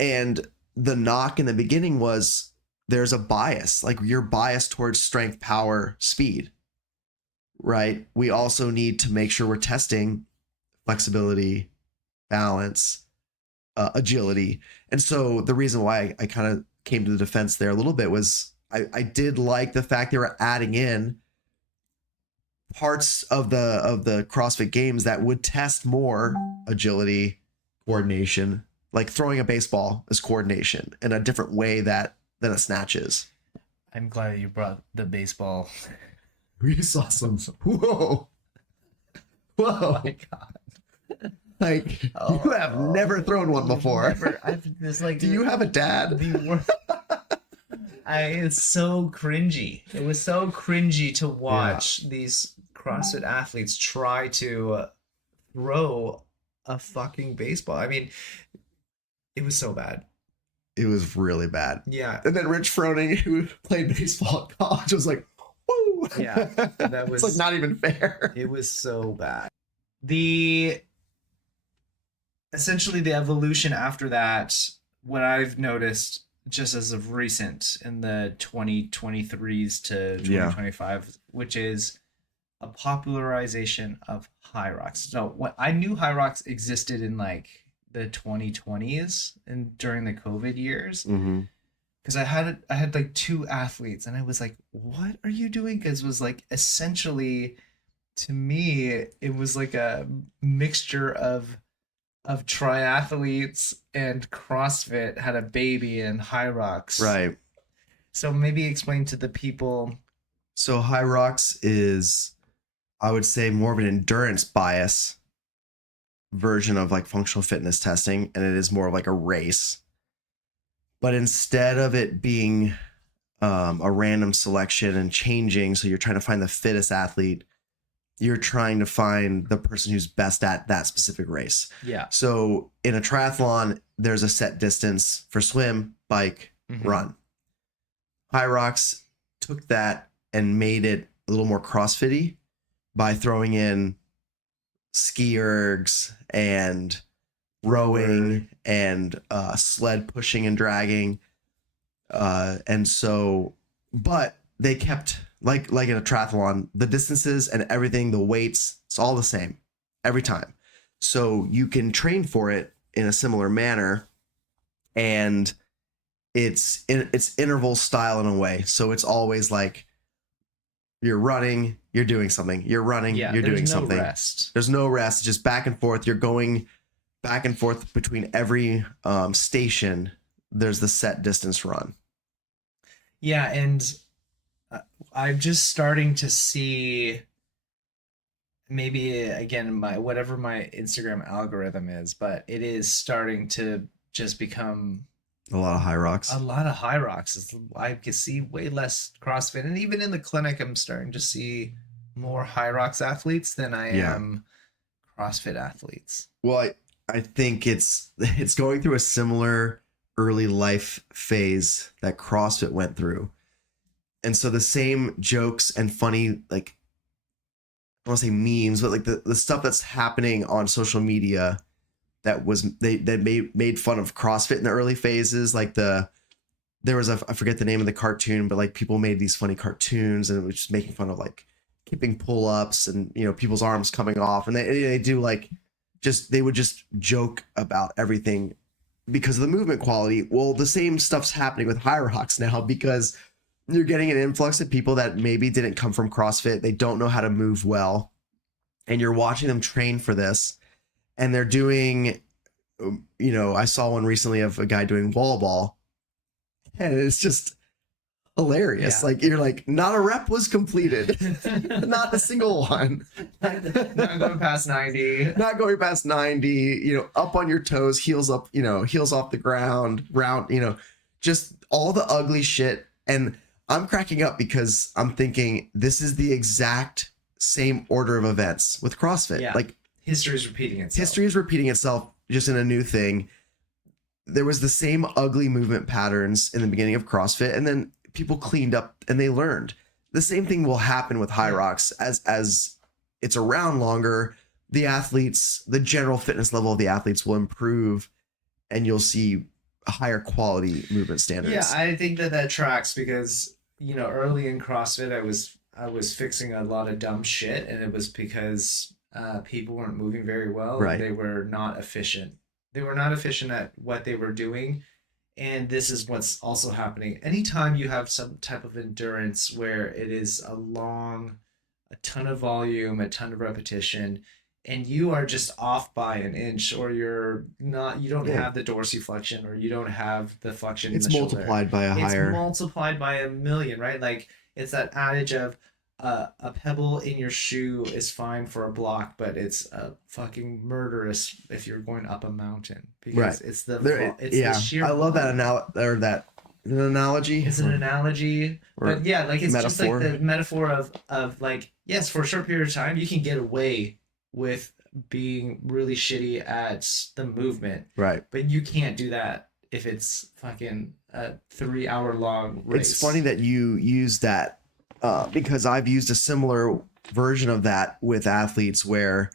And the knock in the beginning was there's a bias, like you're biased towards strength, power, speed, right? We also need to make sure we're testing flexibility, balance, agility. And so the reason why I kind of came to the defense there a little bit was I did like the fact they were adding in parts of the CrossFit games that would test more agility, coordination, like throwing a baseball is coordination in a different way than a snatch is. I'm glad you brought the baseball. We saw some. Whoa. Oh my God. Like, you have never thrown one before. Do you have a dad? It's so cringy. It was so cringy to watch these CrossFit athletes try to throw a fucking baseball. I mean, it was so bad. It was really bad. Yeah. And then Rich Froning, who played baseball at college, was like, woo. Yeah. That was it's like not even fair. It was so bad. Essentially the evolution after that, what I've noticed just as of recent in the 2023s to 2025, which is a popularization of HYROX. So what I knew HYROX existed in like the 2020s and during the COVID years. Because I had like two athletes and I was like, what are you doing? Because it was like essentially, to me, it was like a mixture of triathletes and CrossFit had a baby in HYROX. Right. So maybe explain to the people. So HYROX is, I would say, more of an endurance bias version of like functional fitness testing, and it is more of like a race. But instead of it being a random selection and changing, so you're trying to find the fittest athlete, you're trying to find the person who's best at that specific race. Yeah. So in a triathlon, there's a set distance for swim, bike, run. HYROX took that and made it a little more CrossFit-y by throwing in ski ergs and rowing and sled pushing and dragging. And so, but they kept, like in a triathlon, the distances and everything, the weights, it's all the same every time. So you can train for it in a similar manner, and it's interval style in a way. So it's always like you're running, you're doing something, you're running, you're doing something. Rest. There's no rest, just back and forth. You're going back and forth between every station. There's the set distance run. Yeah, and I'm just starting to see, maybe again, whatever my Instagram algorithm is, but it is starting to just become a lot of HYROX. A lot of HYROX. I can see way less CrossFit, and even in the clinic, I'm starting to see more HYROX athletes than I am CrossFit athletes. Well, I think it's going through a similar early life phase that CrossFit went through. And so the same jokes and funny, like, I don't want to say memes, but like the stuff that's happening on social media that made fun of CrossFit in the early phases, like the there was I forget the name of the cartoon, but like people made these funny cartoons and it was just making fun of like keeping pull-ups and, you know, people's arms coming off, and they do like they would just joke about everything because of the movement quality. Well, the same stuff's happening with HYROX now because you're getting an influx of people that maybe didn't come from CrossFit. They don't know how to move well. And you're watching them train for this. And they're doing, you know, I saw one recently of a guy doing wall ball. And it's just hilarious. Yeah. Like, you're like, not a rep was completed. Not a single one. Not going past 90. Not going past 90, you know, up on your toes, heels up, you know, heels off the ground, round, you know, just all the ugly shit. And I'm cracking up because I'm thinking this is the exact same order of events with CrossFit. Yeah. Like History is repeating itself. history is repeating itself just in a new thing. There was the same ugly movement patterns in the beginning of CrossFit, and then people cleaned up and they learned. The same thing will happen with HYROX as it's around longer. The athletes, the general fitness level of the athletes will improve, and you'll see higher quality movement standards. Yeah, I think that tracks because, you know, early in CrossFit, I was fixing a lot of dumb shit, and it was because people weren't moving very well. Right. And they were not efficient. They were not efficient at what they were doing. And this is what's also happening. Anytime you have some type of endurance where it is a ton of volume, a ton of repetition, and you are just off by an inch, or you don't have the dorsiflexion, or you don't have the flexion It's in the shoulder. multiplied by a higher. It's multiplied by a million, right? Like, it's that adage of a pebble in your shoe is fine for a block, but it's fucking murderous if you're going up a mountain, because Right. it's the sheer. I love that volume. an analogy. It's an analogy, Or but yeah, like it's metaphor. just like the metaphor of like, yes, for a short period of time you can get away with being really shitty at the movement, Right. but you can't do that if it's fucking a 3-hour long race. It's funny that you use that because I've used a similar version of that with athletes where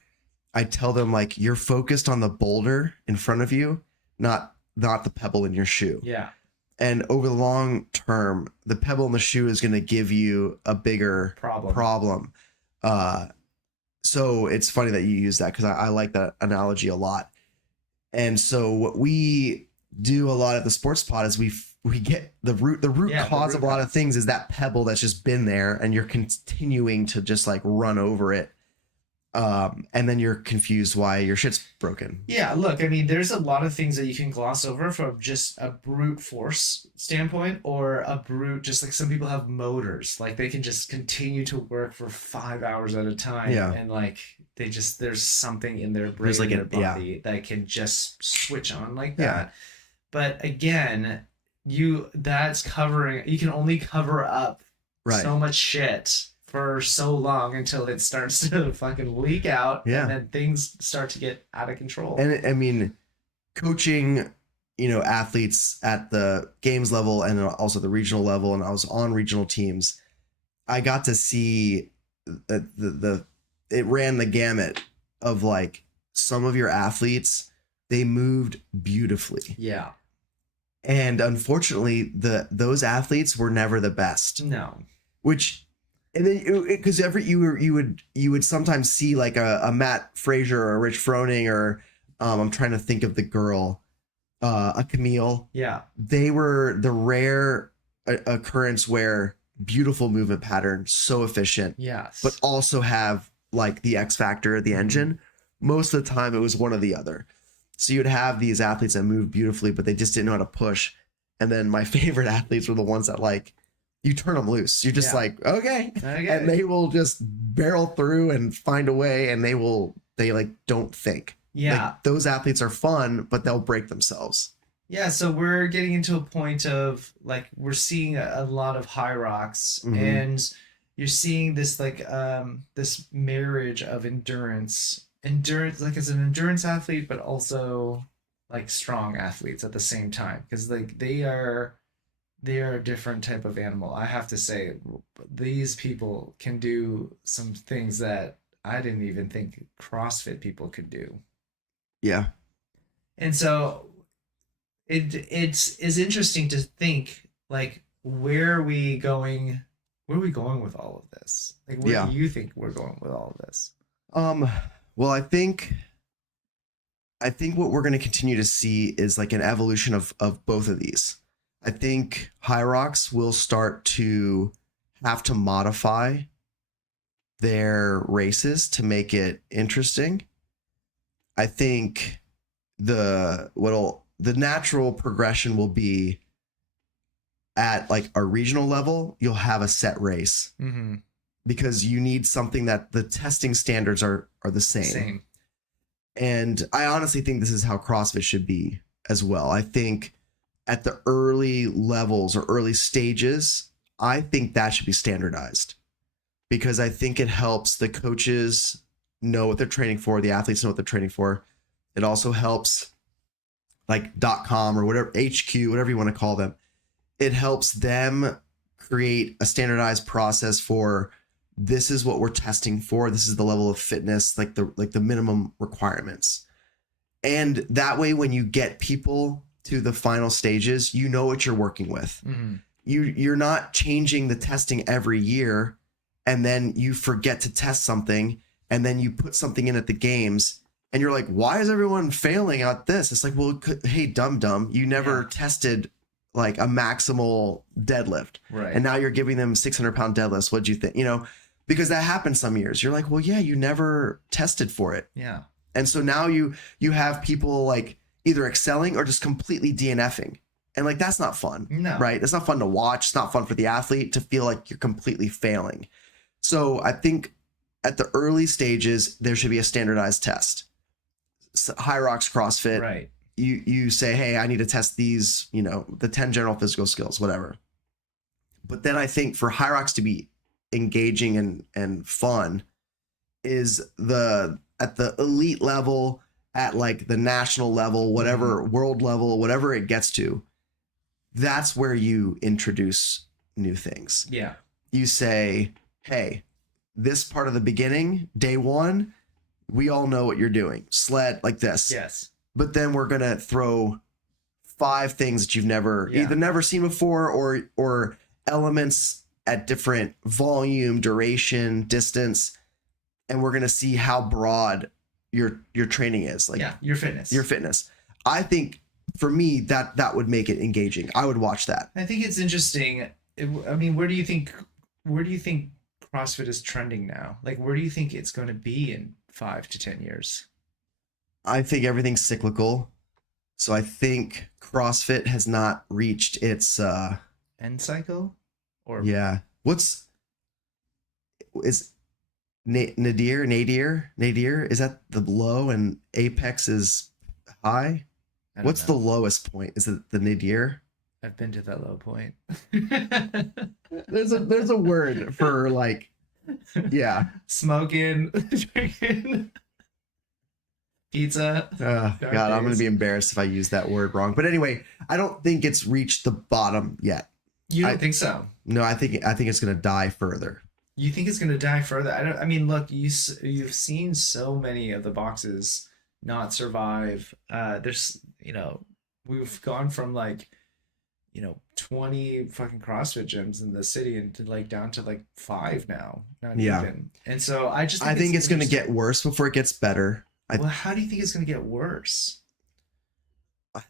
I tell them, like, you're focused on the boulder in front of you, not the pebble in your shoe. Yeah. And over the long term, the pebble in the shoe is going to give you a bigger problem. So it's funny that you use that because I like that analogy a lot. And so what we do a lot at the Sports Pod is we get the root cause of a lot of things is that pebble that's just been there, and you're continuing to just like run over it. And then you're confused why your shit's broken. Yeah, look, I mean, there's a lot of things that you can gloss over from just a brute force standpoint, or a brute, just like some people have motors, like they can just continue to work for 5 hours at a time. Yeah. And like there's something in their brain, like their body that can just switch on like that. But again, you can only cover up so much shit for so long until it starts to fucking leak out, and then things start to get out of control. And I mean, coaching, you know, athletes at the games level and also the regional level, and I was on regional teams, I got to see it ran the gamut of like some of your athletes, they moved beautifully. Yeah. And unfortunately, those athletes were never the best. No. And then because you would sometimes see like a Matt Frazier or a Rich Froning or I'm trying to think of the girl, a Camille. Yeah. They were the rare occurrence where beautiful movement pattern, so efficient. Yes. But also have like the X factor, the engine. Most of the time it was one or the other. So you'd have these athletes that move beautifully, but they just didn't know how to push. And then my favorite athletes were the ones that like, you turn them loose. You're just like, okay. And they will just barrel through and find a way, and they like don't think. Yeah. Like, those athletes are fun, but they'll break themselves. Yeah. So we're getting into a point of like, we're seeing a lot of HYROX, and you're seeing this like this marriage of endurance, like as an endurance athlete, but also like strong athletes at the same time. Cause like they are a different type of animal. I have to say, these people can do some things that I didn't even think CrossFit people could do. Yeah. And so it's interesting to think like, where are we going? Where are we going with all of this? Like, where Yeah. do you think we're going with all of this? Well, I think what we're going to continue to see is like an evolution of both of these. I think HYROX will start to have to modify their races to make it interesting. I think the natural progression will be at like a regional level, you'll have a set race Mm-hmm. because you need something that the testing standards are the same. Same. And I honestly think this is how CrossFit should be as well. I think at the early levels or early stages, I think that should be standardized because I think it helps the coaches know what they're training for, the athletes know what they're training for. It also helps like .com or whatever, HQ, whatever you want to call them. It helps them create a standardized process for this is what we're testing for. This is the level of fitness, like the minimum requirements. And that way, when you get people to the final stages, you know what you're working with. Mm-hmm. You're not changing the testing every year and then you forget to test something and then you put something in at the games and you're like, why is everyone failing at this? It's like, well, hey, dumb, you never tested like a maximal deadlift. Right. And now you're giving them 600-pound deadlifts. What'd you think? You know, because that happens some years. You're like, well, yeah, you never tested for it. Yeah. And so now you have people like either excelling or just completely DNFing. And like, that's not fun. No. Right? It's not fun to watch. It's not fun for the athlete to feel like you're completely failing. So I think at the early stages, there should be a standardized test. HYROX CrossFit. Right. You say, hey, I need to test these, you know, the 10 general physical skills, whatever. But then I think for HYROX to be engaging and fun is at the elite level, at like the national level, whatever, world level, whatever it gets to, that's where you introduce new things. Yeah. You say, hey, this part of the beginning, day one, we all know what you're doing. Sled like this. Yes. But then we're going to throw 5 things that you've either never seen before or elements at different volume, duration, distance. And we're going to see how broad your training is. Like your fitness. I think for me, that would make it engaging. I would watch that. I think it's interesting. I mean, where do you think CrossFit is trending now? Like, where do you think it's going to be in 5 to 10 years? I think everything's cyclical. So I think CrossFit has not reached its end cycle? Or is nadir? Is that the low and apex is high? What's the lowest point? Is it the nadir? I've been to that low point. There's a word for like, yeah, smoking, drinking, pizza. God, I'm gonna be embarrassed if I use that word wrong. But anyway, I don't think it's reached the bottom yet. You don't think so? No, I think it's gonna die further. You think it's gonna die further? I mean, look, you've seen so many of the boxes not survive. There's, we've gone from like, 20 fucking CrossFit gyms in the city and to like down to like 5 now. Not even. And so I think it's gonna get worse before it gets better. Well, how do you think it's gonna get worse?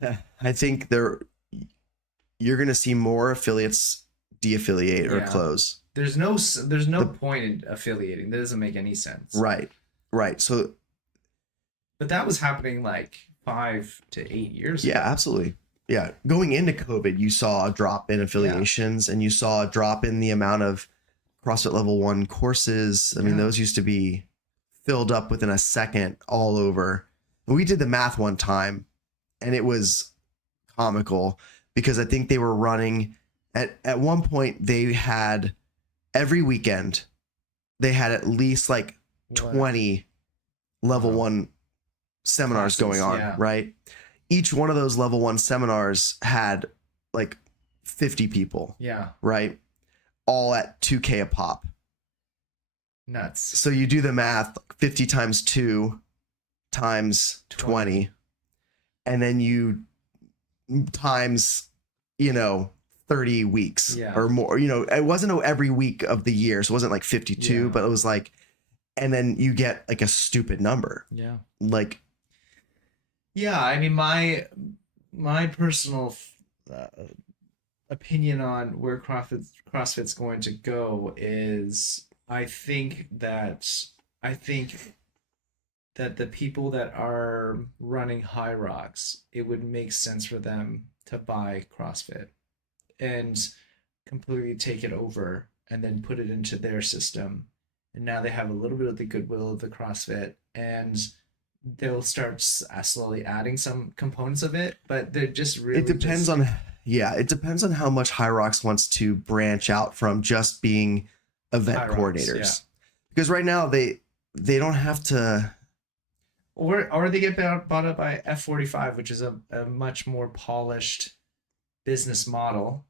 I think you're gonna see more affiliates de-affiliate or close. There's no point in affiliating. That doesn't make any sense. Right. So, but that was happening like 5 to 8 years ago. Yeah, absolutely. Yeah. Going into COVID, you saw a drop in affiliations and you saw a drop in the amount of CrossFit Level 1 courses. I mean, those used to be filled up within a second all over. We did the math one time and it was comical because I think they were running at one point they had every weekend they had at least like 20 level 1 seminars going on, right? Each one of those level 1 seminars had like 50 people. Yeah. Right? All at $2,000 a pop. Nuts. So you do the math, 50 times 2 times 20. And then you times, 30 weeks Yeah. or more. You know, it wasn't every week of the year. So it wasn't like 52, Yeah. but it was like, and then you get like a stupid number. Yeah. Like, Yeah, I mean, my personal uh, opinion on where CrossFit's going to go is I think that the people that are running HYROX, it would make sense for them to buy CrossFit and completely take it over and then put it into their system. And now they have a little bit of the goodwill of the CrossFit, and they'll start slowly adding some components of it, but they're just really it depends just, on, yeah, it depends on how much HYROX wants to branch out from just being event HYROX, coordinators. yeah. Because right now they don't have to, or they get bought up by F45, which is a much more polished business model.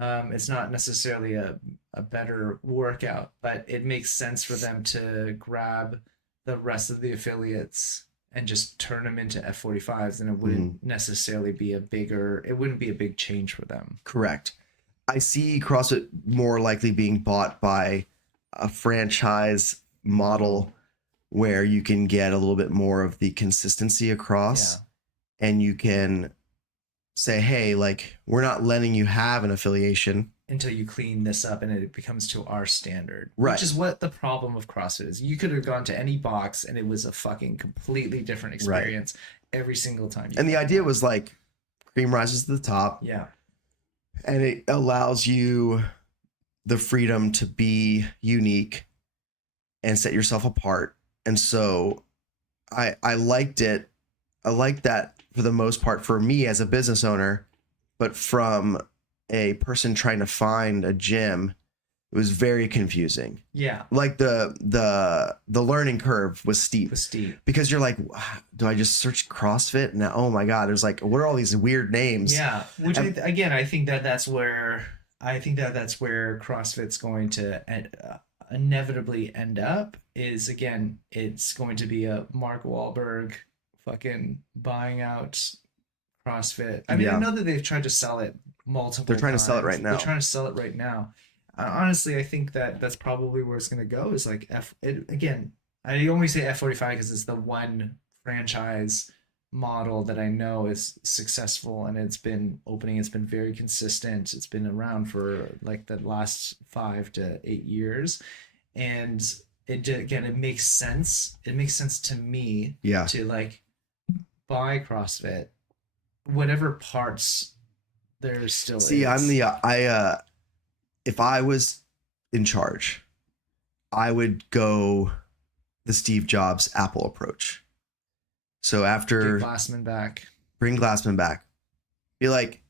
It's not necessarily a better workout, but it makes sense for them to grab the rest of the affiliates and just turn them into F45s, and it wouldn't necessarily be it wouldn't be a big change for them. correct. I see CrossFit more likely being bought by a franchise model where you can get a little bit more of the consistency across, and you can say, hey, like, we're not letting you have an affiliation Until you clean this up and it becomes to our standard. Right. Which is what the problem of CrossFit is. You could have gone to any box and it was a fucking completely different experience every single time. And the idea was like, cream rises to the top. Yeah. And it allows you the freedom to be unique and set yourself apart. And so I liked it. I liked that for the most part for me as a business owner, but from a person trying to find a gym, it was very confusing. Yeah. Like the learning curve was steep. It was steep. Because you're like, do I just search CrossFit? Now, oh my God, there's like, what are all these weird names? Yeah. Which again, I think that's where CrossFit's going to inevitably end up is, again, it's going to be a Mark Wahlberg fucking buying out CrossFit. I mean, I know that they've tried to sell it multiple They're trying times. to sell it right now. They're trying to sell it right now. Honestly, I think that's probably where it's going to go is like again, I only say F45 because it's the one franchise model that I know is successful, and it's been opening. It's been very consistent. It's been around for like the last 5 to 8 years. And it makes sense. It makes sense to me to like buy CrossFit, whatever parts there still See, is. If I was in charge, I would go the Steve Jobs Apple approach. So after Get Glassman back. Bring Glassman back, be like,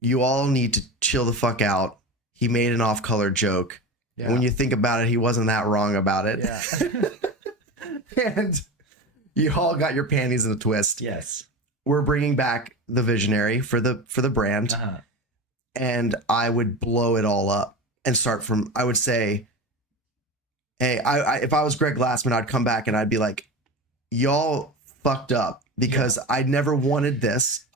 you all need to chill the fuck out. He made an off-color joke. Yeah. And when you think about it, he wasn't that wrong about it. Yeah. And you all got your panties in a twist. Yes. We're bringing back the visionary for the brand. Uh-huh. And I would blow it all up and start from, I would say, hey, if I was Greg Glassman, I'd come back and I'd be like, y'all fucked up because I never wanted this.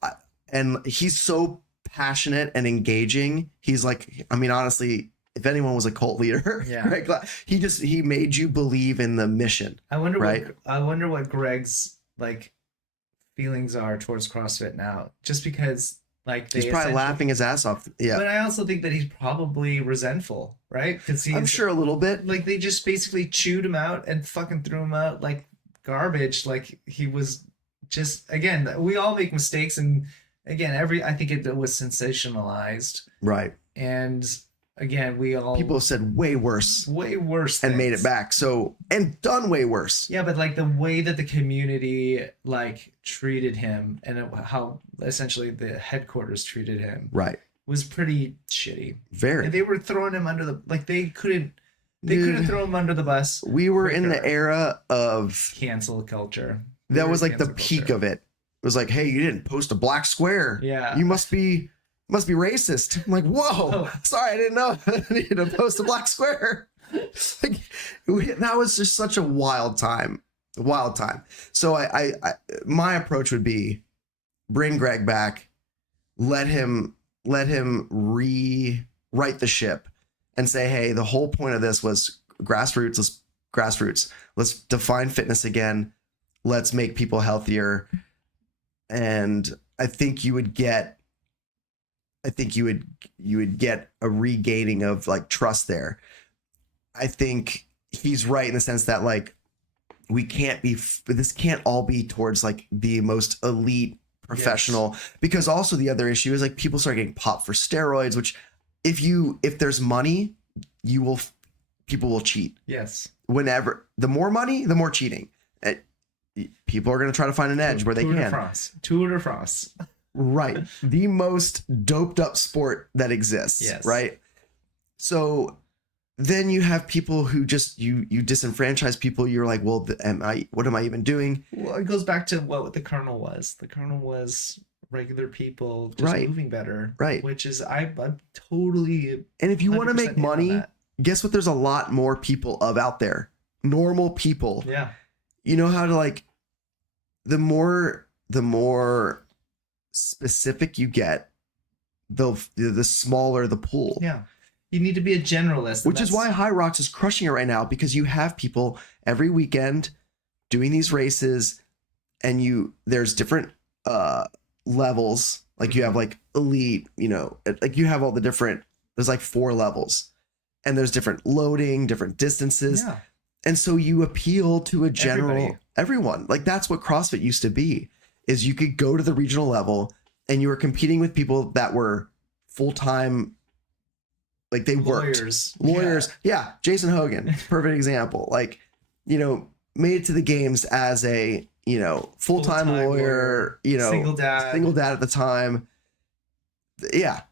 And he's so passionate and engaging. He's like, I mean, honestly, if anyone was a cult leader, Greg, he made you believe in the mission. I wonder what Greg's like feelings are towards CrossFit now, just because like he's probably laughing his ass off. Yeah. But I also think that he's probably resentful, right? Because I'm sure a little bit. Like they just basically chewed him out and fucking threw him out like garbage. Like he was just, again, we all make mistakes, and again, I think it was sensationalized. Right. And again, people have said way worse and made it back. So, and done way worse. Yeah, but like the way that the community like treated him and how essentially the headquarters treated him, right, was pretty shitty. Very. And they were throwing him under the, like they couldn't throw him under the bus. We were in the era of cancel culture. That was like the peak of it. It was like, hey, you didn't post a black square. Yeah. You must be racist. I'm like, whoa, sorry, I didn't know I needed to post a black square. Like, that was just such a wild time. So my approach would be bring Greg back, let him let him rewrite the ship and say, hey, the whole point of this was grassroots. Let's define fitness again. Let's make people healthier. And I think you would get a regaining of like trust there. I think he's right in the sense that like this can't all be towards like the most elite professional, because also the other issue is like people start getting popped for steroids, which if there's money, people will cheat. Yes. Whenever the more money, the more cheating. People are going to try to find an edge where they can. Tour de France. Right. The most doped up sport that exists. Yes. Right. So then you have people who just you disenfranchise people. You're like, well, what am I even doing? Well, it goes back to what the kernel was. The kernel was regular people just moving better. Right. Which is I'm totally. And if you want to make money, guess what? There's a lot more people out there. Normal people. Yeah. You know how to like, the more specific you get, the smaller the pool. Yeah. You need to be a generalist. Which is why HYROX is crushing it right now, because you have people every weekend doing these races, and there's different levels. Like you have like elite, like you have all the different, there's like 4 levels, and there's different loading, different distances. Yeah. And so you appeal to a everyone. Like that's what CrossFit used to be, is you could go to the regional level and you were competing with people that were full-time, like they worked. Lawyers. Yeah. Jason Hogan, perfect example. Like, made it to the games as a, full-time lawyer, single dad at the time. Yeah.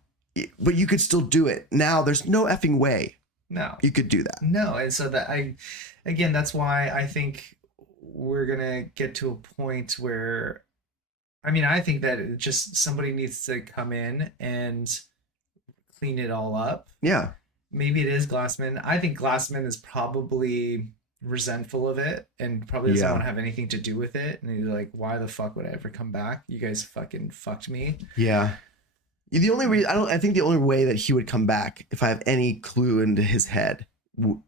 But you could still do it. Now there's no effing way. No. You could do that. No. And so that's why I think we're going to get to a point where, I think that it just somebody needs to come in and clean it all up. Yeah. Maybe it is Glassman. I think Glassman is probably resentful of it and probably doesn't want to have anything to do with it. And he's like, why the fuck would I ever come back? You guys fucking fucked me. Yeah. The only reason I think the only way that he would come back, if I have any clue into his head,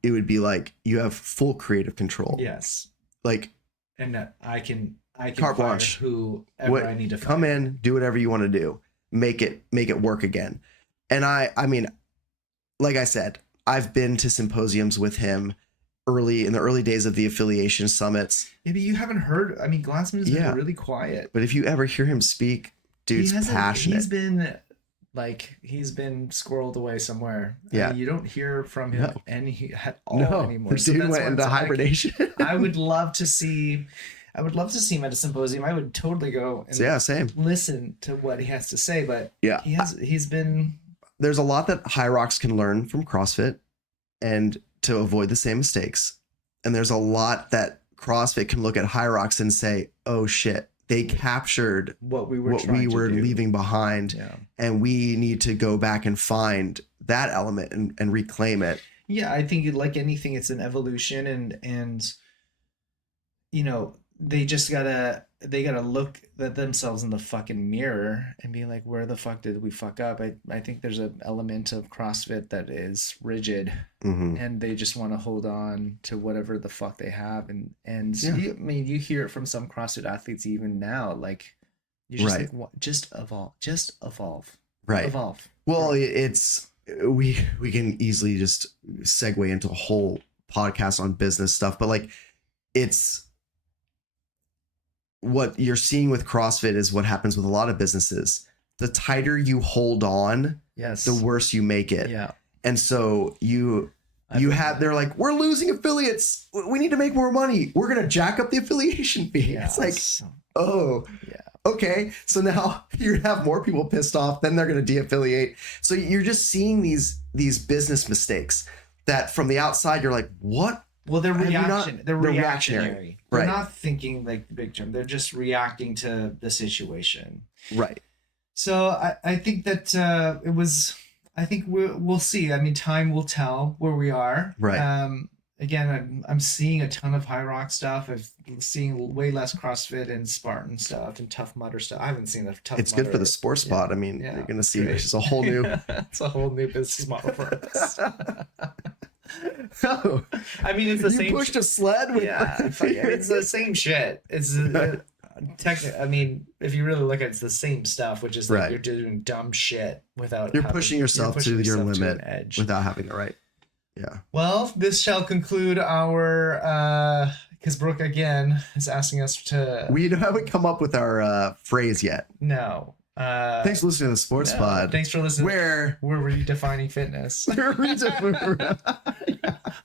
it would be like, you have full creative control. Yes. Like, and I can carte fire blanche. whoever I need to fire. Come in, do whatever you want to do, make it work again. And I mean, like I said, I've been to symposiums with him in the early days of the affiliation summits. Maybe you haven't heard. Glassman has been really quiet. But if you ever hear him speak, dude's passionate. He's been squirreled away somewhere. Yeah. You don't hear from him at all anymore. The dude went into hibernation. I would love to see him at a symposium. I would totally go and same. listen to what he has to say. But he's been. There's a lot that HYROX can learn from CrossFit, and to avoid the same mistakes. And there's a lot that CrossFit can look at HYROX and say, oh shit, they captured what we were leaving behind. Yeah. And we need to go back and find that element and reclaim it. Yeah, I think like anything, it's an evolution, and they just gotta look at themselves in the fucking mirror and be like, where the fuck did we fuck up? I think there's an element of CrossFit that is rigid, and they just want to hold on to whatever the fuck they have, and you hear it from some CrossFit athletes even now, like you're just like, what? Just evolve, right? Evolve. Well, it's we can easily just segue into a whole podcast on business stuff, but like it's. What you're seeing with CrossFit is what happens with a lot of businesses. The tighter you hold on, the worse you make it. Yeah. And so they're like, we're losing affiliates. We need to make more money. We're going to jack up the affiliation fee. Yeah, it's like, oh, yeah. Okay. So now you have more people pissed off, then they're going to de-affiliate. So you're just seeing these business mistakes that from the outside, you're like, what? Well, they're reactionary. They're Right. not thinking like the big term. They're just reacting to the situation. Right. So I think that I think we'll see. Time will tell where we are. Right. again, I'm seeing a ton of HYROX stuff. I'm seeing way less CrossFit and Spartan stuff and Tough Mudder stuff. I haven't seen the Tough It's Mudder. good for the sports spot. I mean, Yeah, you're going to it's see great. just a whole new. It's a whole new business model for us. Oh, I mean, it's the you same. pushed a sled with. Yeah, it's the same shit. It's I mean, if you really look at it, it's the same stuff, which is like Right. you're doing dumb shit without. You're pushing yourself to your yourself to limit an edge. without having to write. Yeah. Well, this shall conclude our because Brooke again is asking us to. We haven't come up with our phrase yet. No. Thanks for listening to the Sports Pod. Thanks for listening. Where we're redefining fitness.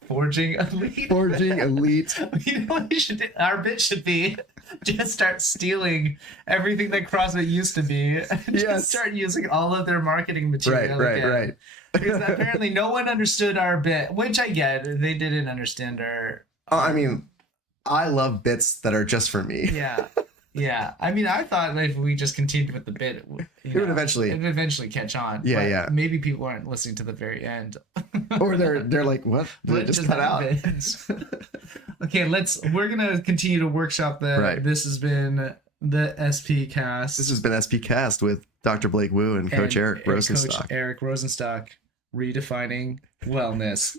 Forging elite. Forging elite. You know what we should do? Our bit should be just start stealing everything that CrossFit used to be. And just start using all of their marketing material. Right. Because apparently no one understood our bit, which I get. They didn't understand our. I mean, I love bits that are just for me. Yeah. I mean, I thought if we just continued with the bit, it would eventually catch on. Yeah. But maybe people aren't listening to the very end. Or they're like, what? Did it just cut out? Okay, we're gonna continue to workshop that. Right. This has been the SPCAST. This has been SPCAST with Dr. Blake Wu and Coach Eric Rosenstock. Coach Eric Rosenstock, redefining wellness.